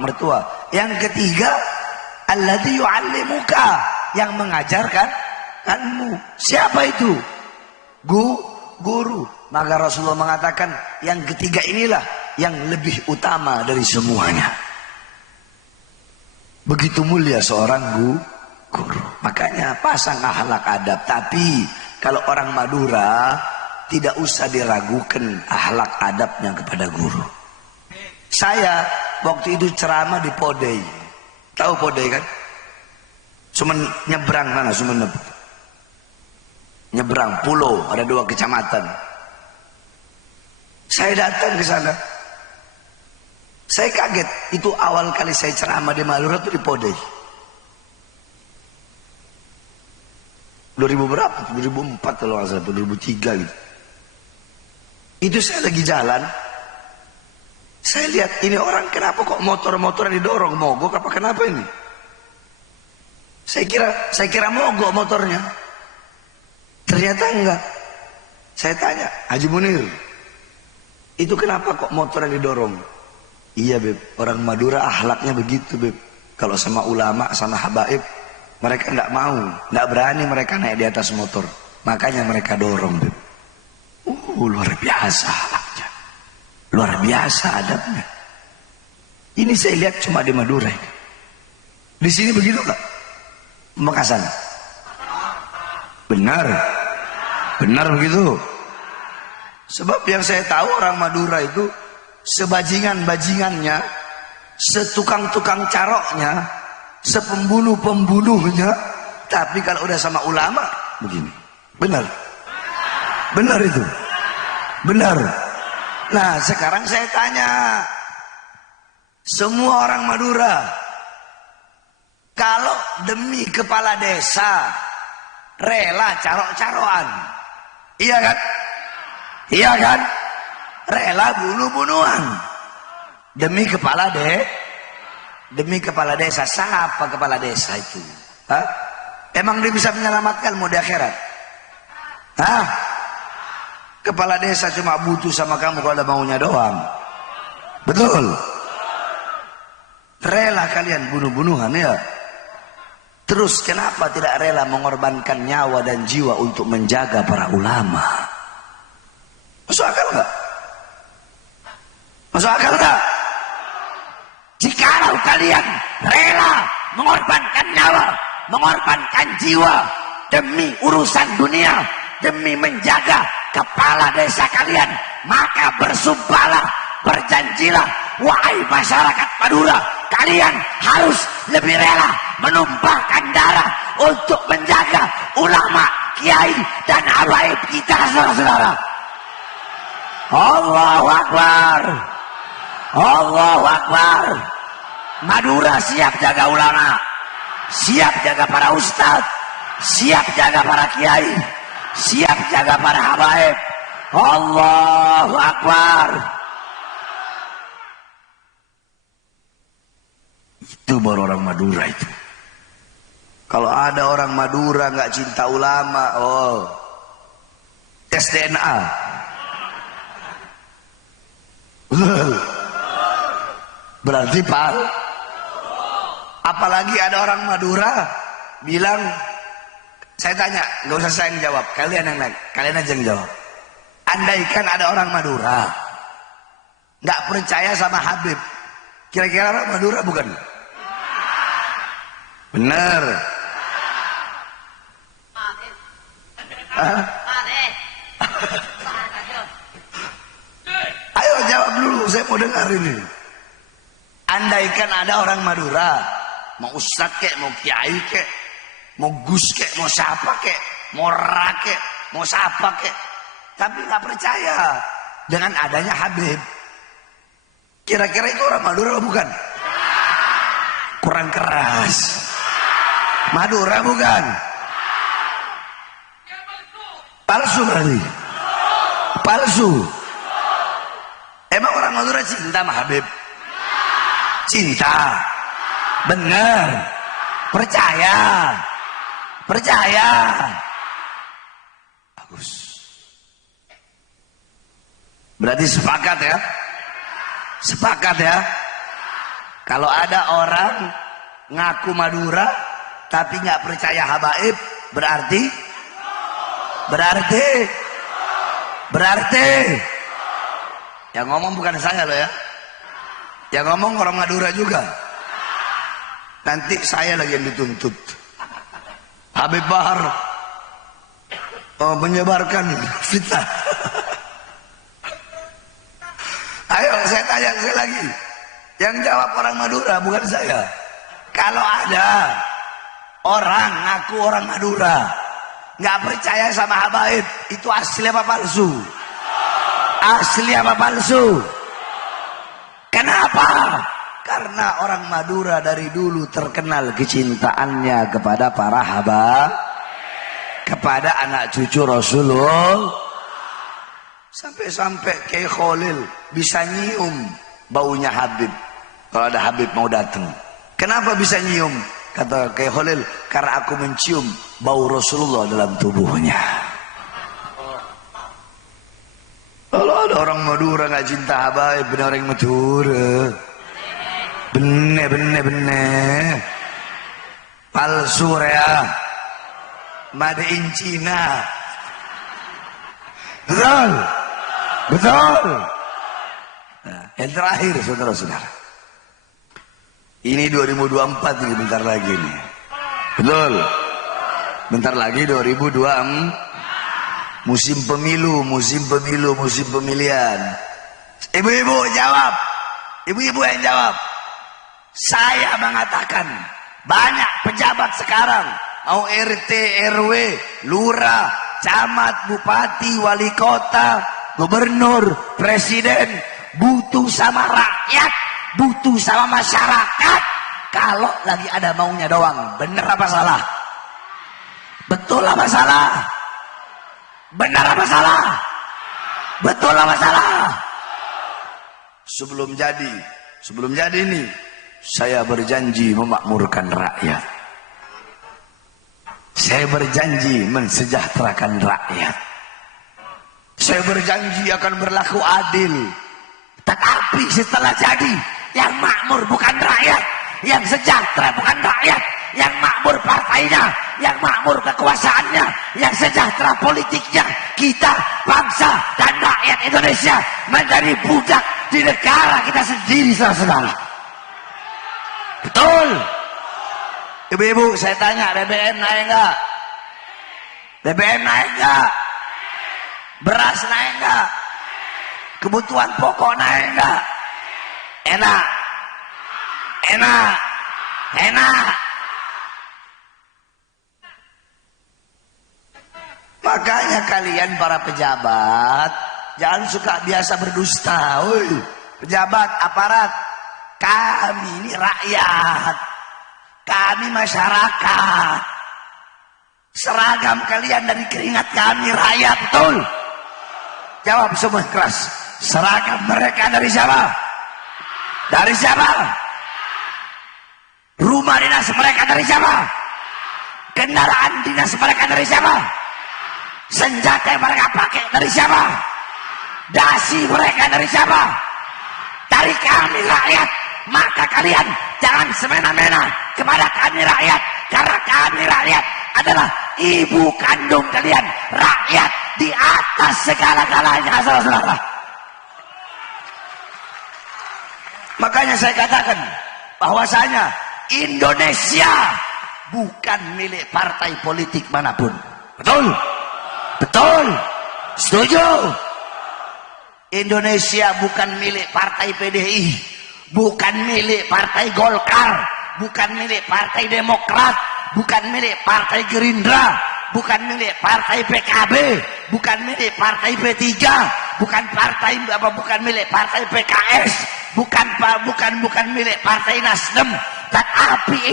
mertua. Yang ketiga, alladzi yu'allimuka, yang mengajarkan kanmu. Siapa itu? Guru. Maka Rasulullah mengatakan yang ketiga inilah yang lebih utama dari semuanya. Begitu mulia seorang guru. Makanya pasang akhlak adab. Tapi kalau orang Madura tidak usah diragukan akhlak adabnya kepada guru. Saya waktu itu ceramah di Podei. Tahu Podei kan? Cuman nyebrang mana Sumeneb. Nyebrang pulau, ada 2 kecamatan. Saya datang ke sana. Saya kaget, itu awal kali saya ceramah di Madura itu di Podei. 2000 berapa? 2004 kalau nggak salah, 2003 gitu. Itu saya lagi jalan. Saya lihat ini orang kenapa kok motor-motoran didorong, mogok apa kenapa ini? Saya kira mogok motornya. Ternyata enggak. Saya tanya, Haji Munir, itu kenapa kok motornya didorong? Iya Beb, orang Madura akhlaknya begitu Beb. Kalau sama ulama, sama habaib, mereka enggak mau, enggak berani mereka naik di atas motor. Makanya mereka dorong Beb. Luar biasa akhlaknya. Luar biasa adabnya. Ini saya lihat cuma di Madura. Di sini begitu enggak? Makassar. Benar. Benar begitu. Sebab yang saya tahu orang Madura itu sebajingan-bajingannya, setukang-tukang caroknya, sepembunuh-pembunuhnya, tapi kalau udah sama ulama begini. Benar. Benar itu. Benar. Nah, sekarang saya tanya, semua orang Madura, kalau demi kepala desa rela carok-carokan, iya kan? Iya kan? Rela bunuh-bunuhan demi kepala desa. Siapa kepala desa itu? Hah? Emang dia bisa menyelamatkanmu di akhirat? Hah? Kepala desa cuma butuh sama kamu kalau ada maunya doang. Betul? Rela kalian bunuh-bunuhan ya? Terus kenapa tidak rela mengorbankan nyawa dan jiwa untuk menjaga para ulama? Masuk akal nggak? Masuk akal nggak? Jikalau kalian rela mengorbankan nyawa, mengorbankan jiwa demi urusan dunia, demi menjaga kepala desa kalian, maka bersumpahlah, berjanjilah, wahai masyarakat Madura, kalian harus lebih rela menumpahkan darah untuk menjaga ulama, kiai, dan habaib kita, saudara-saudara. Allahu Akbar. Allahu Akbar. Madura siap jaga ulama, siap jaga para ustadz, siap jaga para kiai, siap jaga para habaib. Allahu Akbar. Itu baru orang Madura itu. Kalau ada orang Madura nggak cinta ulama, oh, tes DNA. Berarti Pak, apalagi ada orang Madura bilang, saya tanya, nggak usah saya yang jawab, kalian aja yang jawab. Andaikan ada orang Madura nggak percaya sama Habib, kira-kira orang Madura bukan? Bener. Ayo jawab dulu, saya mau dengar ini. Andaikan ada orang Madura, mau ustadz kek, mau kiai kek, mau gus kek, mau siapa kek, mau ra kek, mau siapa kek, tapi nggak percaya dengan adanya Habib, kira-kira itu orang Madura bukan? Kurang keras. Madura bukan? Palsu berarti. Palsu. Emang orang Madura cinta sama Habib? Cinta. Benar. Percaya. Percaya. Bagus. Berarti sepakat ya? Sepakat ya? Kalau ada orang ngaku Madura tapi nggak percaya habaib, berarti yang ngomong bukan saya loh ya, yang ngomong orang Madura juga. Nanti saya lagi yang dituntut. Habib Bahar menyebarkan fitnah. Ayo saya tanya sekali lagi, yang jawab orang Madura bukan saya. Kalau ada orang ngaku orang Madura nggak percaya sama habaib, itu asli apa palsu? Asli apa palsu? Kenapa? Karena orang Madura dari dulu terkenal kecintaannya kepada para habaib, kepada anak cucu Rasulullah. Sampai-sampai Kiai Khalil bisa nyium baunya Habib kalau ada Habib mau datang. Kenapa bisa nyium? Kata Kiai Khalil, karena aku mencium bau Rasulullah dalam tubuhnya. Kalau ada orang Madura nggak cinta habaib, benar orang Madura. Bener. Palsu ya. Made in Cina. Betul. Nah, yang terakhir saudara-saudara. Ini 2024 ini bentar lagi nih. Betul. Bentar lagi 2024. Musim pemilu, musim pemilihan. Ibu-ibu jawab. Ibu-ibu yang jawab. Saya mengatakan banyak pejabat sekarang, mau RT, RW, lurah, camat, bupati, wali kota, gubernur, presiden, butuh sama rakyat, butuh sama masyarakat. Kalau lagi ada maunya doang. Bener apa salah? Betul apa salah? Benar apa salah? Betul apa salah? Sebelum jadi ini, saya berjanji memakmurkan rakyat. Saya berjanji mensejahterakan rakyat. Saya berjanji akan berlaku adil. Tetapi setelah jadi, yang makmur bukan rakyat, yang sejahtera bukan rakyat, yang makmur partainya, yang makmur kekuasaannya, yang sejahtera politiknya. Kita bangsa dan rakyat Indonesia menjadi budak di negara kita sendiri, saudara-saudara. Betul. Ibu-ibu saya tanya, BBM naik enggak? BBM naik enggak? Beras naik enggak? Kebutuhan pokok naik enggak? Enak. Makanya kalian para pejabat jangan suka biasa berdusta. Pejabat, aparat, kami ini rakyat, kami masyarakat. Seragam kalian dari keringat kami rakyat, betul? Jawab semua keras. Seragam mereka dari siapa? Dari siapa? Rumah dinas mereka dari siapa? Kendaraan dinas mereka dari siapa? Senjata yang mereka pakai dari siapa? Dasi mereka dari siapa? Dari kami rakyat. Maka kalian jangan semena-mena kepada kami rakyat, karena kami rakyat adalah ibu kandung kalian. Rakyat di atas segala-galanya, saudara-saudara. Makanya saya katakan bahwasanya Indonesia bukan milik partai politik manapun. Betul? Betul? Setuju? Indonesia bukan milik partai PDI, bukan milik partai Golkar, bukan milik partai Demokrat, bukan milik partai Gerindra, bukan milik partai PKB, bukan milik partai P3, bukan milik partai PKS, bukan milik partai Nasdem. Tetapi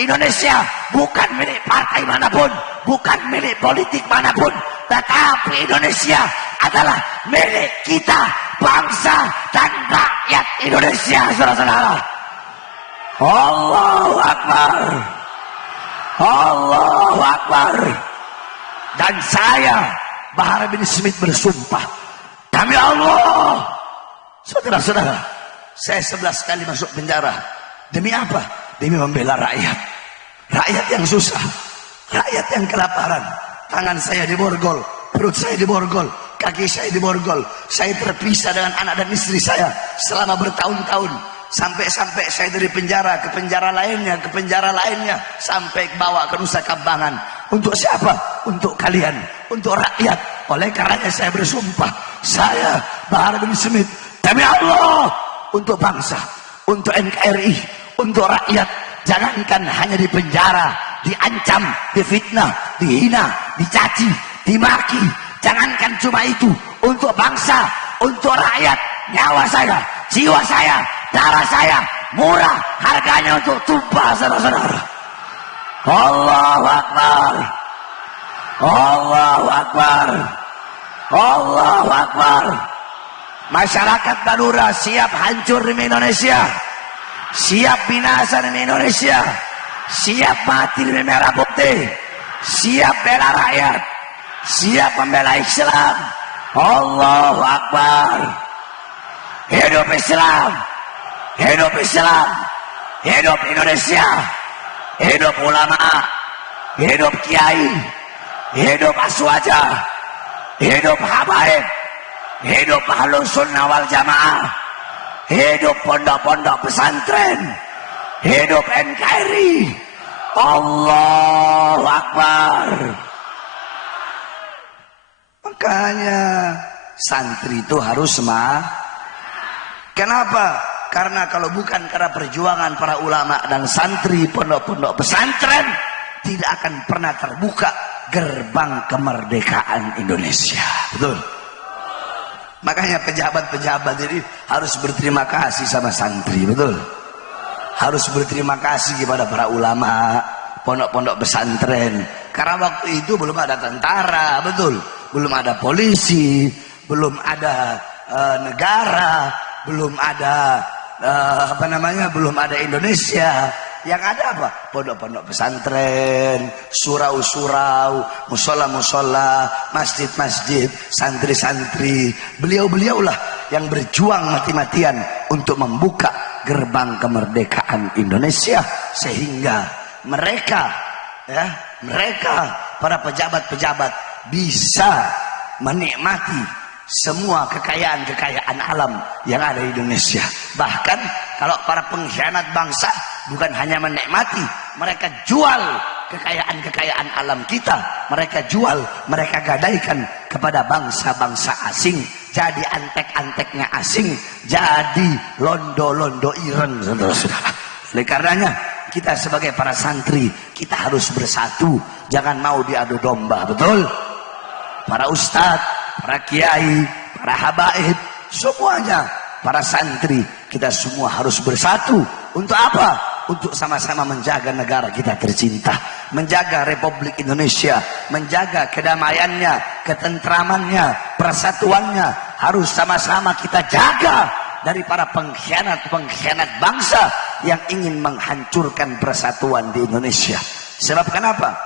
Indonesia bukan milik partai manapun, bukan milik politik manapun, tetapi Indonesia adalah milik kita, bangsa dan rakyat Indonesia, saudara-saudara. Allahu Akbar, Allahu Akbar. Dan saya Bahar bin Smith bersumpah demi Allah, saudara-saudara, saya 11 kali masuk penjara. Demi apa? Demi membela rakyat. Rakyat yang susah, rakyat yang kelaparan. Tangan saya diborgol, perut saya diborgol, kaki saya diborgol. Saya terpisah dengan anak dan istri saya selama bertahun-tahun. sampai-sampai saya dari penjara ke penjara lainnya, ke penjara lainnya, sampai bawa ke Nusa Kambangan. Untuk siapa? Untuk kalian, untuk rakyat. Oleh karenanya saya bersumpah, saya Bahar bin Smith, demi Allah, untuk bangsa, untuk NKRI, untuk rakyat. Jangankan hanya di penjara, diancam, difitnah, dihina, dicaci, dimaki. Jangankan cuma itu, untuk bangsa, untuk rakyat, nyawa saya, jiwa saya, darah saya, murah harganya untuk tumpah, saudara-saudara. Allahu Akbar, Allahu Akbar, Allahu Akbar. Masyarakat Madura siap hancur demi Indonesia, siap binasa demi Indonesia, siap mati demi merah putih, siap bela rakyat, siap membela Islam. Allahu Akbar. Hidup Islam, hidup Islam, hidup Indonesia, hidup ulama, hidup kiai, hidup aswaja, hidup habaib, hidup ahlus sunnah wal jamaah, hidup pondok-pondok pesantren, hidup NKRI. Allahu Akbar. Makanya santri itu harus Kenapa? Karena kalau bukan karena perjuangan para ulama dan santri pondok-pondok pesantren, tidak akan pernah terbuka gerbang kemerdekaan Indonesia. Betul? Makanya pejabat-pejabat ini harus berterima kasih sama santri. Betul? Harus berterima kasih kepada para ulama pondok-pondok pesantren. Karena waktu itu belum ada tentara. Betul? Belum ada polisi, belum ada negara, belum ada belum ada Indonesia. Yang ada apa? Pondok-pondok pesantren, surau-surau, musola-musola, masjid-masjid, santri-santri. Beliau-beliaulah yang berjuang mati-matian untuk membuka gerbang kemerdekaan Indonesia, sehingga mereka para pejabat-pejabat bisa menikmati semua kekayaan-kekayaan alam yang ada di Indonesia. Bahkan kalau para pengkhianat bangsa bukan hanya menikmati, mereka jual kekayaan-kekayaan alam kita. Mereka jual, mereka gadaikan kepada bangsa-bangsa asing. Jadi antek-anteknya asing, jadi londo-londo Iran, saudara-saudara. Oleh karenanya kita sebagai para santri, kita harus bersatu, jangan mau diadu domba. Betul? Para ustadz, para kiai, para habaib, semuanya, para santri, kita semua harus bersatu. Untuk apa? Untuk sama-sama menjaga negara kita tercinta, menjaga Republik Indonesia, menjaga kedamaiannya, ketentramannya, persatuannya. Harus sama-sama kita jaga dari para pengkhianat-pengkhianat bangsa yang ingin menghancurkan persatuan di Indonesia. Sebab kenapa?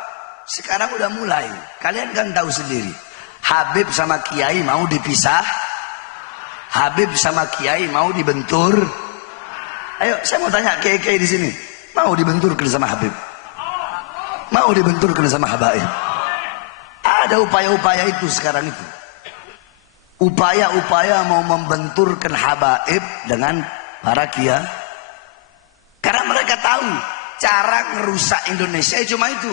Sekarang udah mulai, kalian kan tahu sendiri, Habib sama Kiai mau dipisah, Habib sama Kiai mau dibentur. Ayo, saya mau tanya Kiai-Kiai di sini, mau dibenturkan sama Habib? Mau dibenturkan sama Habaib? Ada upaya-upaya itu sekarang itu. Upaya-upaya mau membenturkan Habaib dengan para Kiai. Karena mereka tahu cara ngerusak Indonesia cuma itu.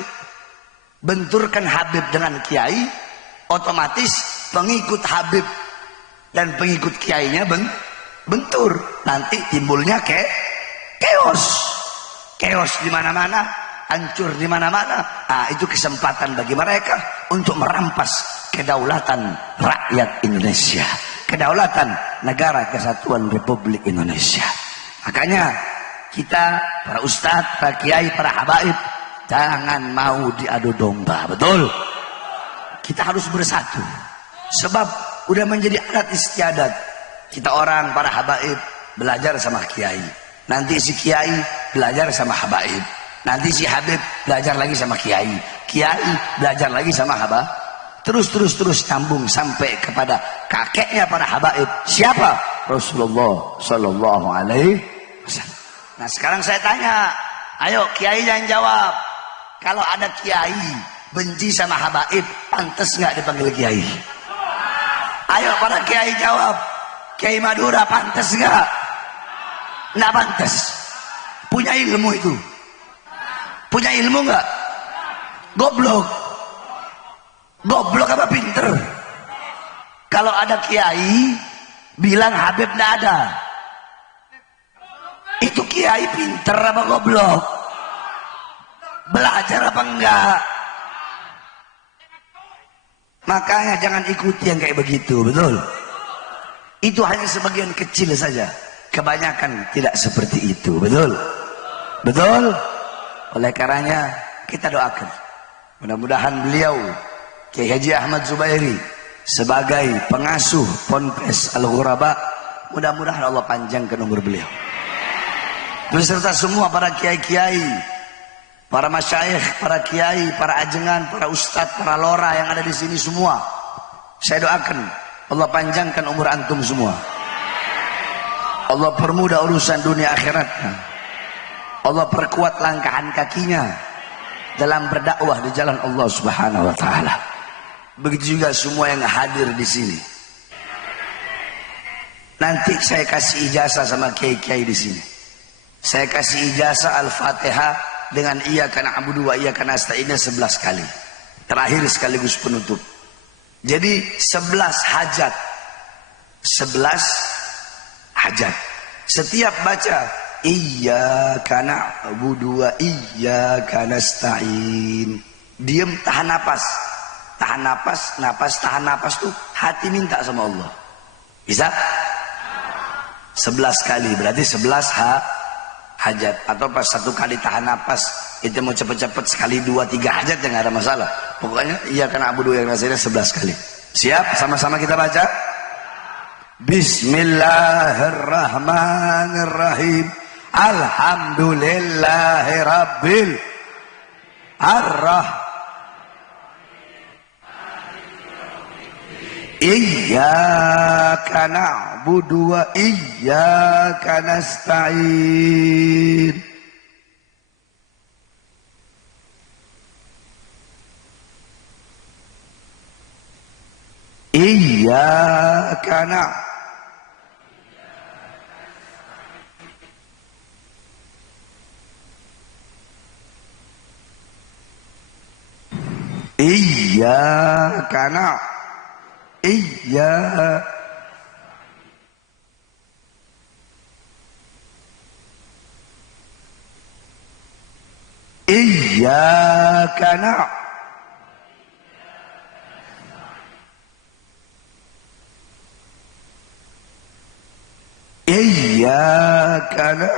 Benturkan Habib dengan Kiai, otomatis pengikut Habib dan pengikut kiainya bentur. Nanti timbulnya chaos di mana-mana, hancur di mana-mana. Nah, itu kesempatan bagi mereka untuk merampas kedaulatan rakyat Indonesia, kedaulatan negara kesatuan Republik Indonesia. Makanya kita, para ustadz, para kiai, para habaib, jangan mau diadu domba. Betul? Kita harus bersatu, sebab udah menjadi adat istiadat. Kita orang para habaib belajar sama kiai, nanti si kiai belajar sama habaib, nanti si habib belajar lagi sama kiai, kiai belajar lagi sama habaib, terus nyambung sampai kepada kakeknya para habaib. Siapa? Rasulullah Sallallahu Alaihi Wasallam. Nah sekarang saya tanya, ayo kiai yang jawab, kalau ada kiai benci sama habaib, pantas nggak dipanggil kiai? Ayo para kiai jawab. Kiai Madura pantas nggak? nggak pantas. Punya ilmu itu. Punya ilmu nggak? Goblok. Goblok apa pinter? Kalau ada kiai bilang Habib nggak ada, itu kiai pinter apa goblok? Belajar apa enggak? Makanya jangan ikuti yang kayak begitu, betul? Itu hanya sebagian kecil saja. Kebanyakan tidak seperti itu, betul? Betul? Oleh karenanya kita doakan. Mudah-mudahan beliau, Kiai Haji Ahmad Zubairi, sebagai pengasuh Ponpes Al-Ghuraba, mudah-mudahan Allah panjangkan umur beliau. Beserta semua para kiai-kiai, para masyayikh, para kiai, para ajengan, para ustadz, para lora yang ada di sini semua. Saya doakan Allah panjangkan umur antum semua. Allah permudah urusan dunia akhiratnya. Allah perkuat langkahan kakinya dalam berdakwah di jalan Allah Subhanahu wa taala. Begitu juga semua yang hadir di sini. Nanti saya kasih ijazah sama kiai-kiai di sini. Saya kasih ijazah Al-Fatihah dengan iyyaka na'budu wa iyyaka nasta'in 11 kali. Terakhir sekaligus penutup. Jadi 11 hajat. 11 hajat. Setiap baca iyyaka na'budu wa iyyaka nasta'in, diam, tahan napas. Tahan napas, napas, tahan napas tuh hati minta sama Allah. Bisa? 11 kali berarti 11 hajat. Atau pas satu kali tahan napas itu mau cepet-cepet sekali 2, 3 hajat ya nggak ada masalah. Pokoknya iyyaka na'budu wa iyyaka nasta'in 11 kali. Siap? Sama-sama kita baca. Bismillahirrahmanirrahim. Alhamdulillahi rabbil arrahmanirrahim. Iyyaka na'budu wa iyyaka nasta'in. Iyyaka na'budu Iyyaka na'budu Iyyaka na'budu Iyyaka na'budu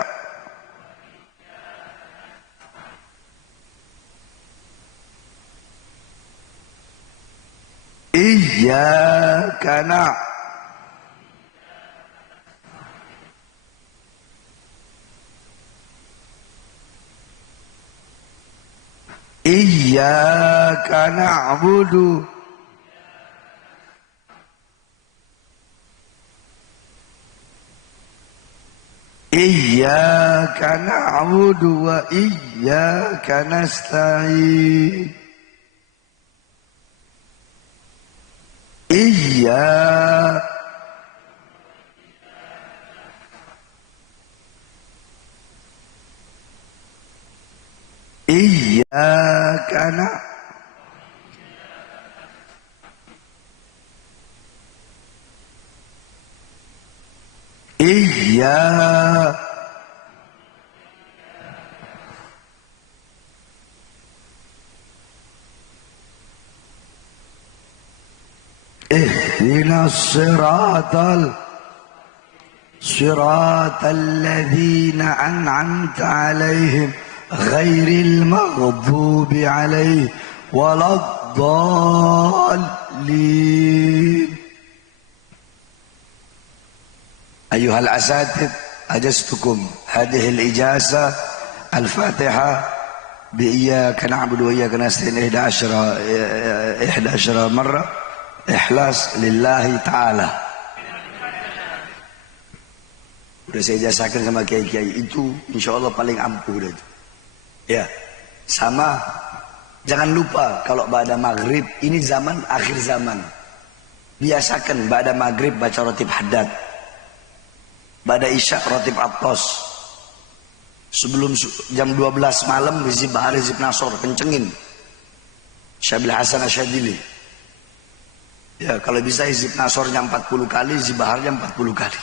Iyyaka na'budu Iyyaka na'budu Iyyaka na'budu wa iyyaka nasta'in. Iyyaka na'budu اهدنا صراط الذين أنعمت عليهم غير المغضوب عليهم ولا الضالين. أيها الأساتذة أجزتكم هذه الإجازة الفاتحة بإياك نعبد وإياك نستعين 11 مرة ikhlas lillahi ta'ala. Udah saya jasakan sama kiai-kiai itu, insya Allah paling ampuh udah itu. Ya, sama jangan lupa kalau ba'da maghrib ini zaman akhir zaman. Biasakan ba'da maghrib baca rotib haddad, ba'da isya rotib attos. Sebelum jam 12 malam hizib bahar, hizib nasor, kencengin. Syabil Hasan Asyadili. Ya, kalau bisa hizib nasornya 40 kali, hizib baharnya 40 kali.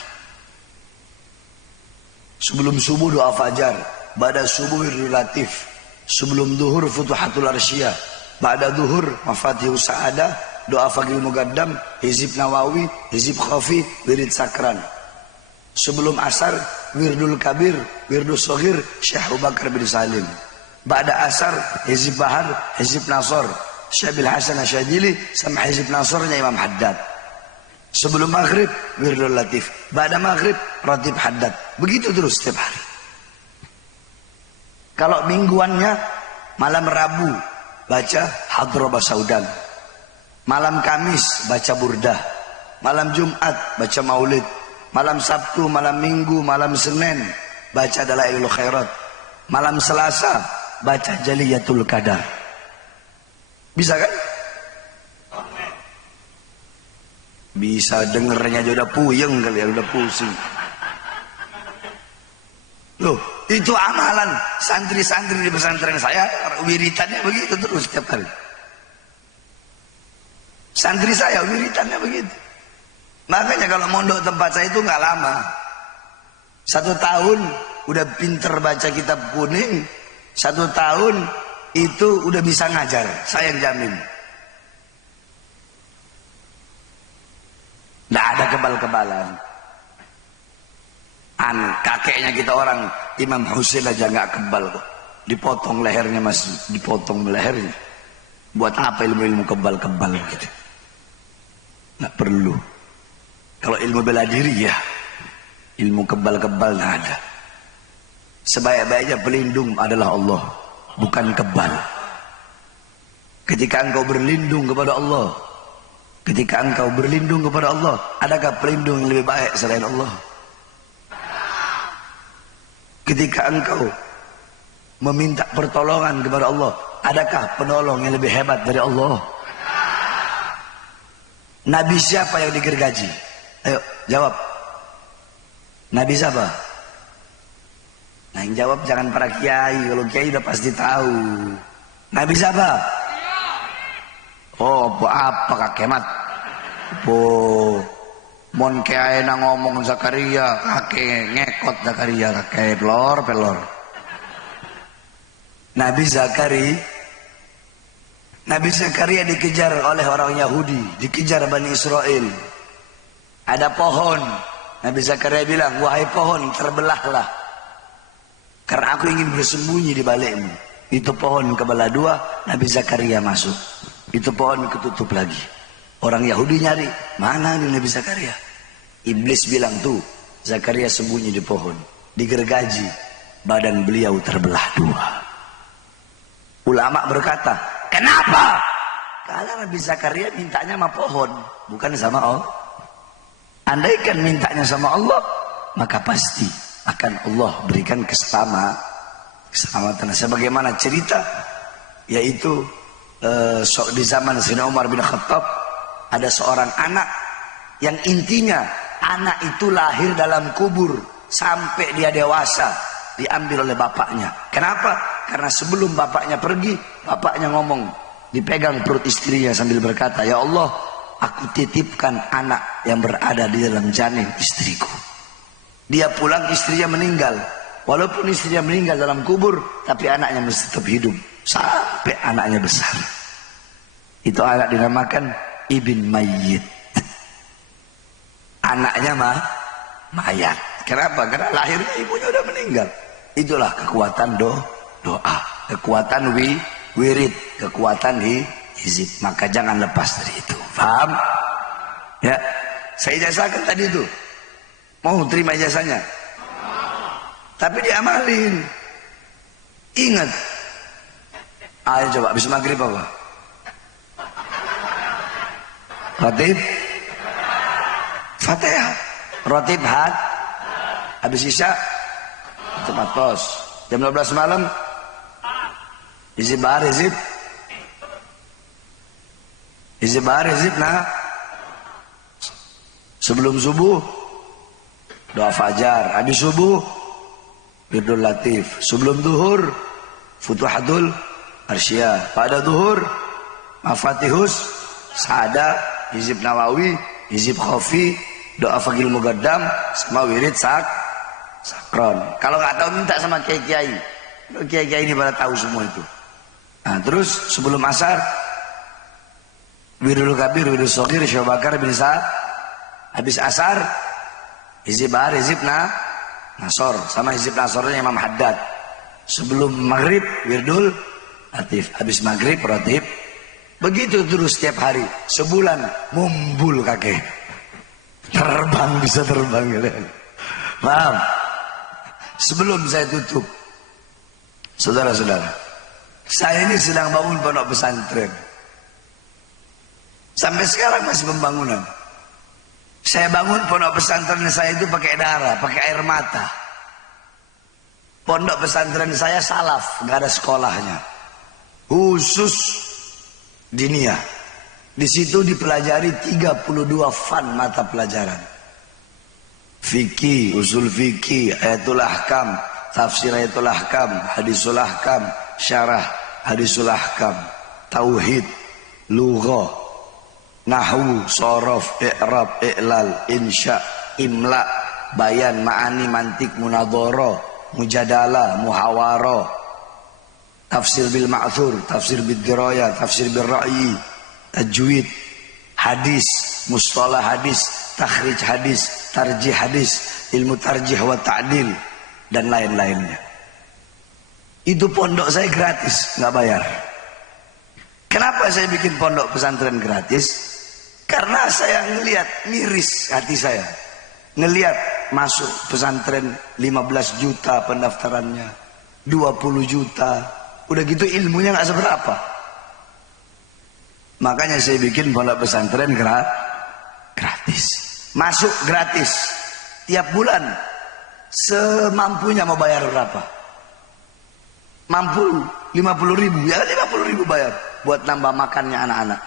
Sebelum subuh doa fajar, ba'da subuh wirdul latif, sebelum duhur futuhatul arsyiyah, ba'da duhur mafatihus sa'adah, doa fagil mugaddam, hizib nawawi, hizib khafi, wirid sakran. Sebelum asar wirdul kabir, wirdul soghir, Syekh Abu Bakar bin Salim. Ba'da asar hizib bahar, hizib nasor, Syabil Hasan Asyadili sama hizib nasornya Imam Haddad. Sebelum maghrib wirdul latif, ba'da maghrib ratib Haddad. Begitu terus setiap hari. Kalau mingguannya malam Rabu baca Hadrobah Saudan, malam Kamis baca Burdah, malam Jumat baca Maulid, malam Sabtu, malam Minggu, malam Senin baca Dalailul Khairat, malam Selasa baca Jaliyatul Qadar. Bisa kan? Bisa, dengernya aja udah puyeng kali ya, udah pusing. Loh, itu amalan santri-santri di pesantren saya, wiritannya begitu terus setiap hari. Santri saya wiritannya begitu. Makanya kalau mondok tempat saya itu nggak lama. 1 tahun udah pinter baca kitab kuning, 1 tahun itu udah bisa ngajar, saya yang jamin. Nggak ada kebal-kebalan. Kakeknya kita orang Imam Husain aja nggak kebal kok. Dipotong lehernya, mas, dipotong lehernya. Buat apa ilmu-ilmu kebal-kebal gitu? Nggak perlu. Kalau ilmu bela diri ya, ilmu kebal-kebal nggak ada. Sebaik-baiknya pelindung adalah Allah, bukan kebal. Ketika engkau berlindung kepada Allah, ketika engkau berlindung kepada Allah, adakah pelindung yang lebih baik selain Allah? Ketika engkau meminta pertolongan kepada Allah, adakah penolong yang lebih hebat dari Allah? Nabi siapa yang digergaji? Ayo jawab. Nabi siapa? Nah, yang jawab jangan para kiai. Kalau kiai udah pasti tahu. Nabi siapa? Oh, apa Kak Kemat? Oh, mon kiai na ngomong Zakaria, kakek ngekot Zakaria, kakek pelor. Nabi Zakaria dikejar oleh orang Yahudi, dikejar Bani Israel. Ada pohon. Nabi Zakaria bilang, wahai pohon, terbelahlah, karena aku ingin bersembunyi di balikmu. Itu pohon kebelah 2, Nabi Zakaria masuk. Itu pohon ketutup lagi. Orang Yahudi nyari, mana nih Nabi Zakaria? Iblis bilang, tuh Zakaria sembunyi di pohon. Digergaji, badan beliau terbelah 2. Ulama berkata, kenapa? Karena Nabi Zakaria mintanya sama pohon, bukan sama Allah. Andaikan mintanya sama Allah, maka pasti akan Allah berikan keselamatan. Sebagaimana cerita, yaitu di zaman Sayyidina Umar bin Khattab, ada seorang anak yang intinya anak itu lahir dalam kubur sampai dia dewasa diambil oleh bapaknya. Kenapa? Karena sebelum bapaknya pergi, bapaknya ngomong, dipegang perut istrinya sambil berkata, ya Allah, aku titipkan anak yang berada di dalam janin istriku. Dia pulang, istrinya meninggal. Walaupun istrinya meninggal dalam kubur, tapi anaknya mesti tetap hidup sampai anaknya besar. Itu anak dinamakan Ibn Mayyit. Anaknya mayat. Kenapa? Karena lahirnya ibunya udah meninggal. Itulah kekuatan doa, kekuatan wirid, kekuatan hizib. Maka jangan lepas dari itu. Paham? Ya, saya ijazahkan tadi itu. Mau terima ijazahnya? Tapi diamalin. Ingat. Ayo coba, habis maghrib apa? Ratib Fatihah. Ratib habis isya itu matos. Jam 12 malam hizib bahar, hizib bahar, hizib nah. Sebelum subuh doa fajar, habis subuh Wirdul Latif. Sebelum duhur Futuhatul Arsyah. Pada duhur Mafatihus Sa'ada, Hizib Nawawi, Hizib Khafi, doa Fagil Mugaddam, sama wirid sakron. Kalau nggak tahu minta sama kiai-kiai. Kiai-kiai ini pada tahu semua itu. Nah, terus sebelum asar Wirdul Kabir, Wirdul Shogir, Syekh Bakar bin Sa'ad. Habis asar Hizib Bahar, Hizib Nasor, sama Hizib Nasornya Imam Haddad. Sebelum maghrib Wirdul Latif. Habis maghrib Ratib. Begitu terus setiap hari. Sebulan mumbul kakek. Terbang, bisa terbang kalian. Paham? Sebelum saya tutup, saudara-saudara, saya ini sedang bangun pondok pesantren. Sampai sekarang masih pembangunan. Saya bangun pondok pesantren saya itu pakai darah, pakai air mata. Pondok pesantren saya salaf, nggak ada sekolahnya. Khusus diniyah. Di situ dipelajari 32 fan mata pelajaran. Fikih, usul fikih, ayatul ahkam, tafsir ayatul ahkam, hadisul ahkam, syarah hadisul ahkam, tauhid, lughah, nahwu, sorof, i'rab, i'lal, insya, imla, bayan, ma'ani, mantik, munadhara, mujadalah, muhawara, tafsir bil ma'thur, tafsir bil diraya, tafsir bil ra'yi, tajwid, hadis, mustalah hadis, takhrij hadis, tarjih hadis, ilmu tarjih wa ta'dil, dan lain-lainnya. Itu pondok saya gratis, nggak bayar. Kenapa saya bikin pondok pesantren gratis? Karena saya ngelihat, miris hati saya, ngelihat masuk pesantren 15 juta pendaftarannya, 20 juta, udah gitu ilmunya nggak seberapa. Makanya saya bikin pondok pesantren gratis, masuk gratis, tiap bulan semampunya mau bayar berapa? Mampu 50.000, ya 50.000 bayar buat nambah makannya anak-anak.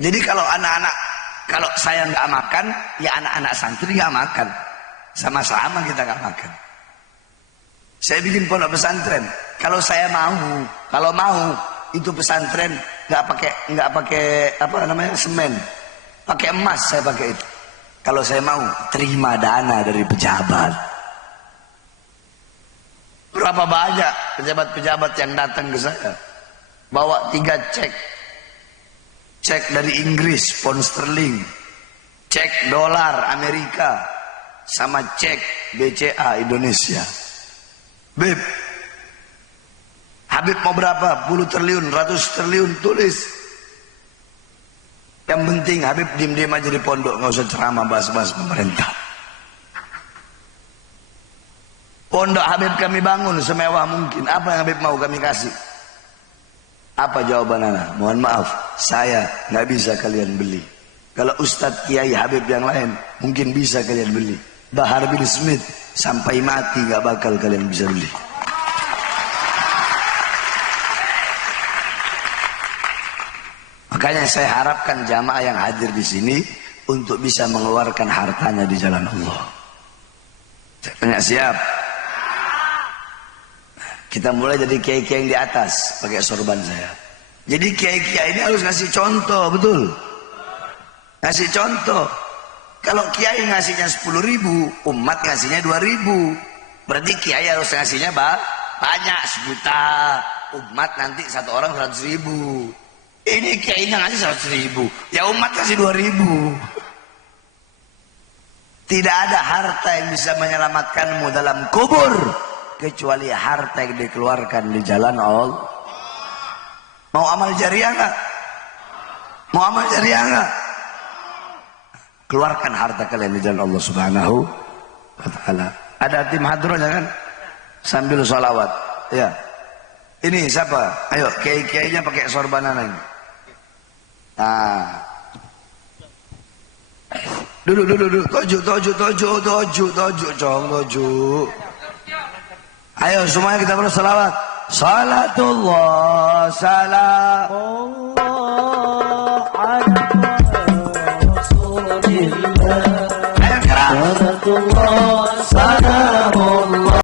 Jadi kalau anak-anak, kalau saya nggak makan, ya anak-anak santri nggak makan, sama-sama kita nggak makan. Saya bikin pondok pesantren. Kalau saya mau, itu pesantren nggak pakai apa namanya, semen, pakai emas, saya pakai itu. Kalau saya mau terima dana dari pejabat. Berapa banyak pejabat-pejabat yang datang ke saya, bawa 3 cek dari Inggris, pound sterling, cek dolar Amerika, sama cek BCA Indonesia. Beb, Habib mau berapa? Puluh triliun, 100 triliun, tulis. Yang penting Habib diem-diem aja di pondok, nggak usah ceramah bahas-bahas pemerintah. Pondok Habib kami bangun semewah mungkin. Apa yang Habib mau kami kasih? Apa jawaban anak? Mohon maaf, saya nggak bisa kalian beli. Kalau Ustadz Kiai Habib yang lain mungkin bisa kalian beli. Bahar bin Smith sampai mati nggak bakal kalian bisa beli. Makanya saya harapkan jamaah yang hadir di sini untuk bisa mengeluarkan hartanya di jalan Allah. Saya tanya, siap? Kita mulai dari kiai-kiai yang di atas pakai sorban saya. Jadi kiai-kiai ini harus ngasih contoh, betul? Ngasih contoh. Kalau kiai ngasihnya 10.000, umat ngasihnya 2.000. Berarti kiai harus ngasihnya banyak, 1 juta. Umat nanti satu orang 100.000. Ini kiainya ngasih 100.000, ya umat kasih 2.000. Tidak ada harta yang bisa menyelamatkanmu dalam kubur kecuali harta yang dikeluarkan di jalan Allah. Mau amal jariah nggak? Mau amal jariah nggak? Keluarkan harta kalian di jalan Allah Subhanahu wa Ta'ala. Ada tim hadrohnya kan? Sambil sholawat. Ya. Ini siapa? Ayo, kiai-kiainya pakai sorbanan ini. Nah. Duduk. Toju. Ayo semuanya kita bersolawat. Salatullah salam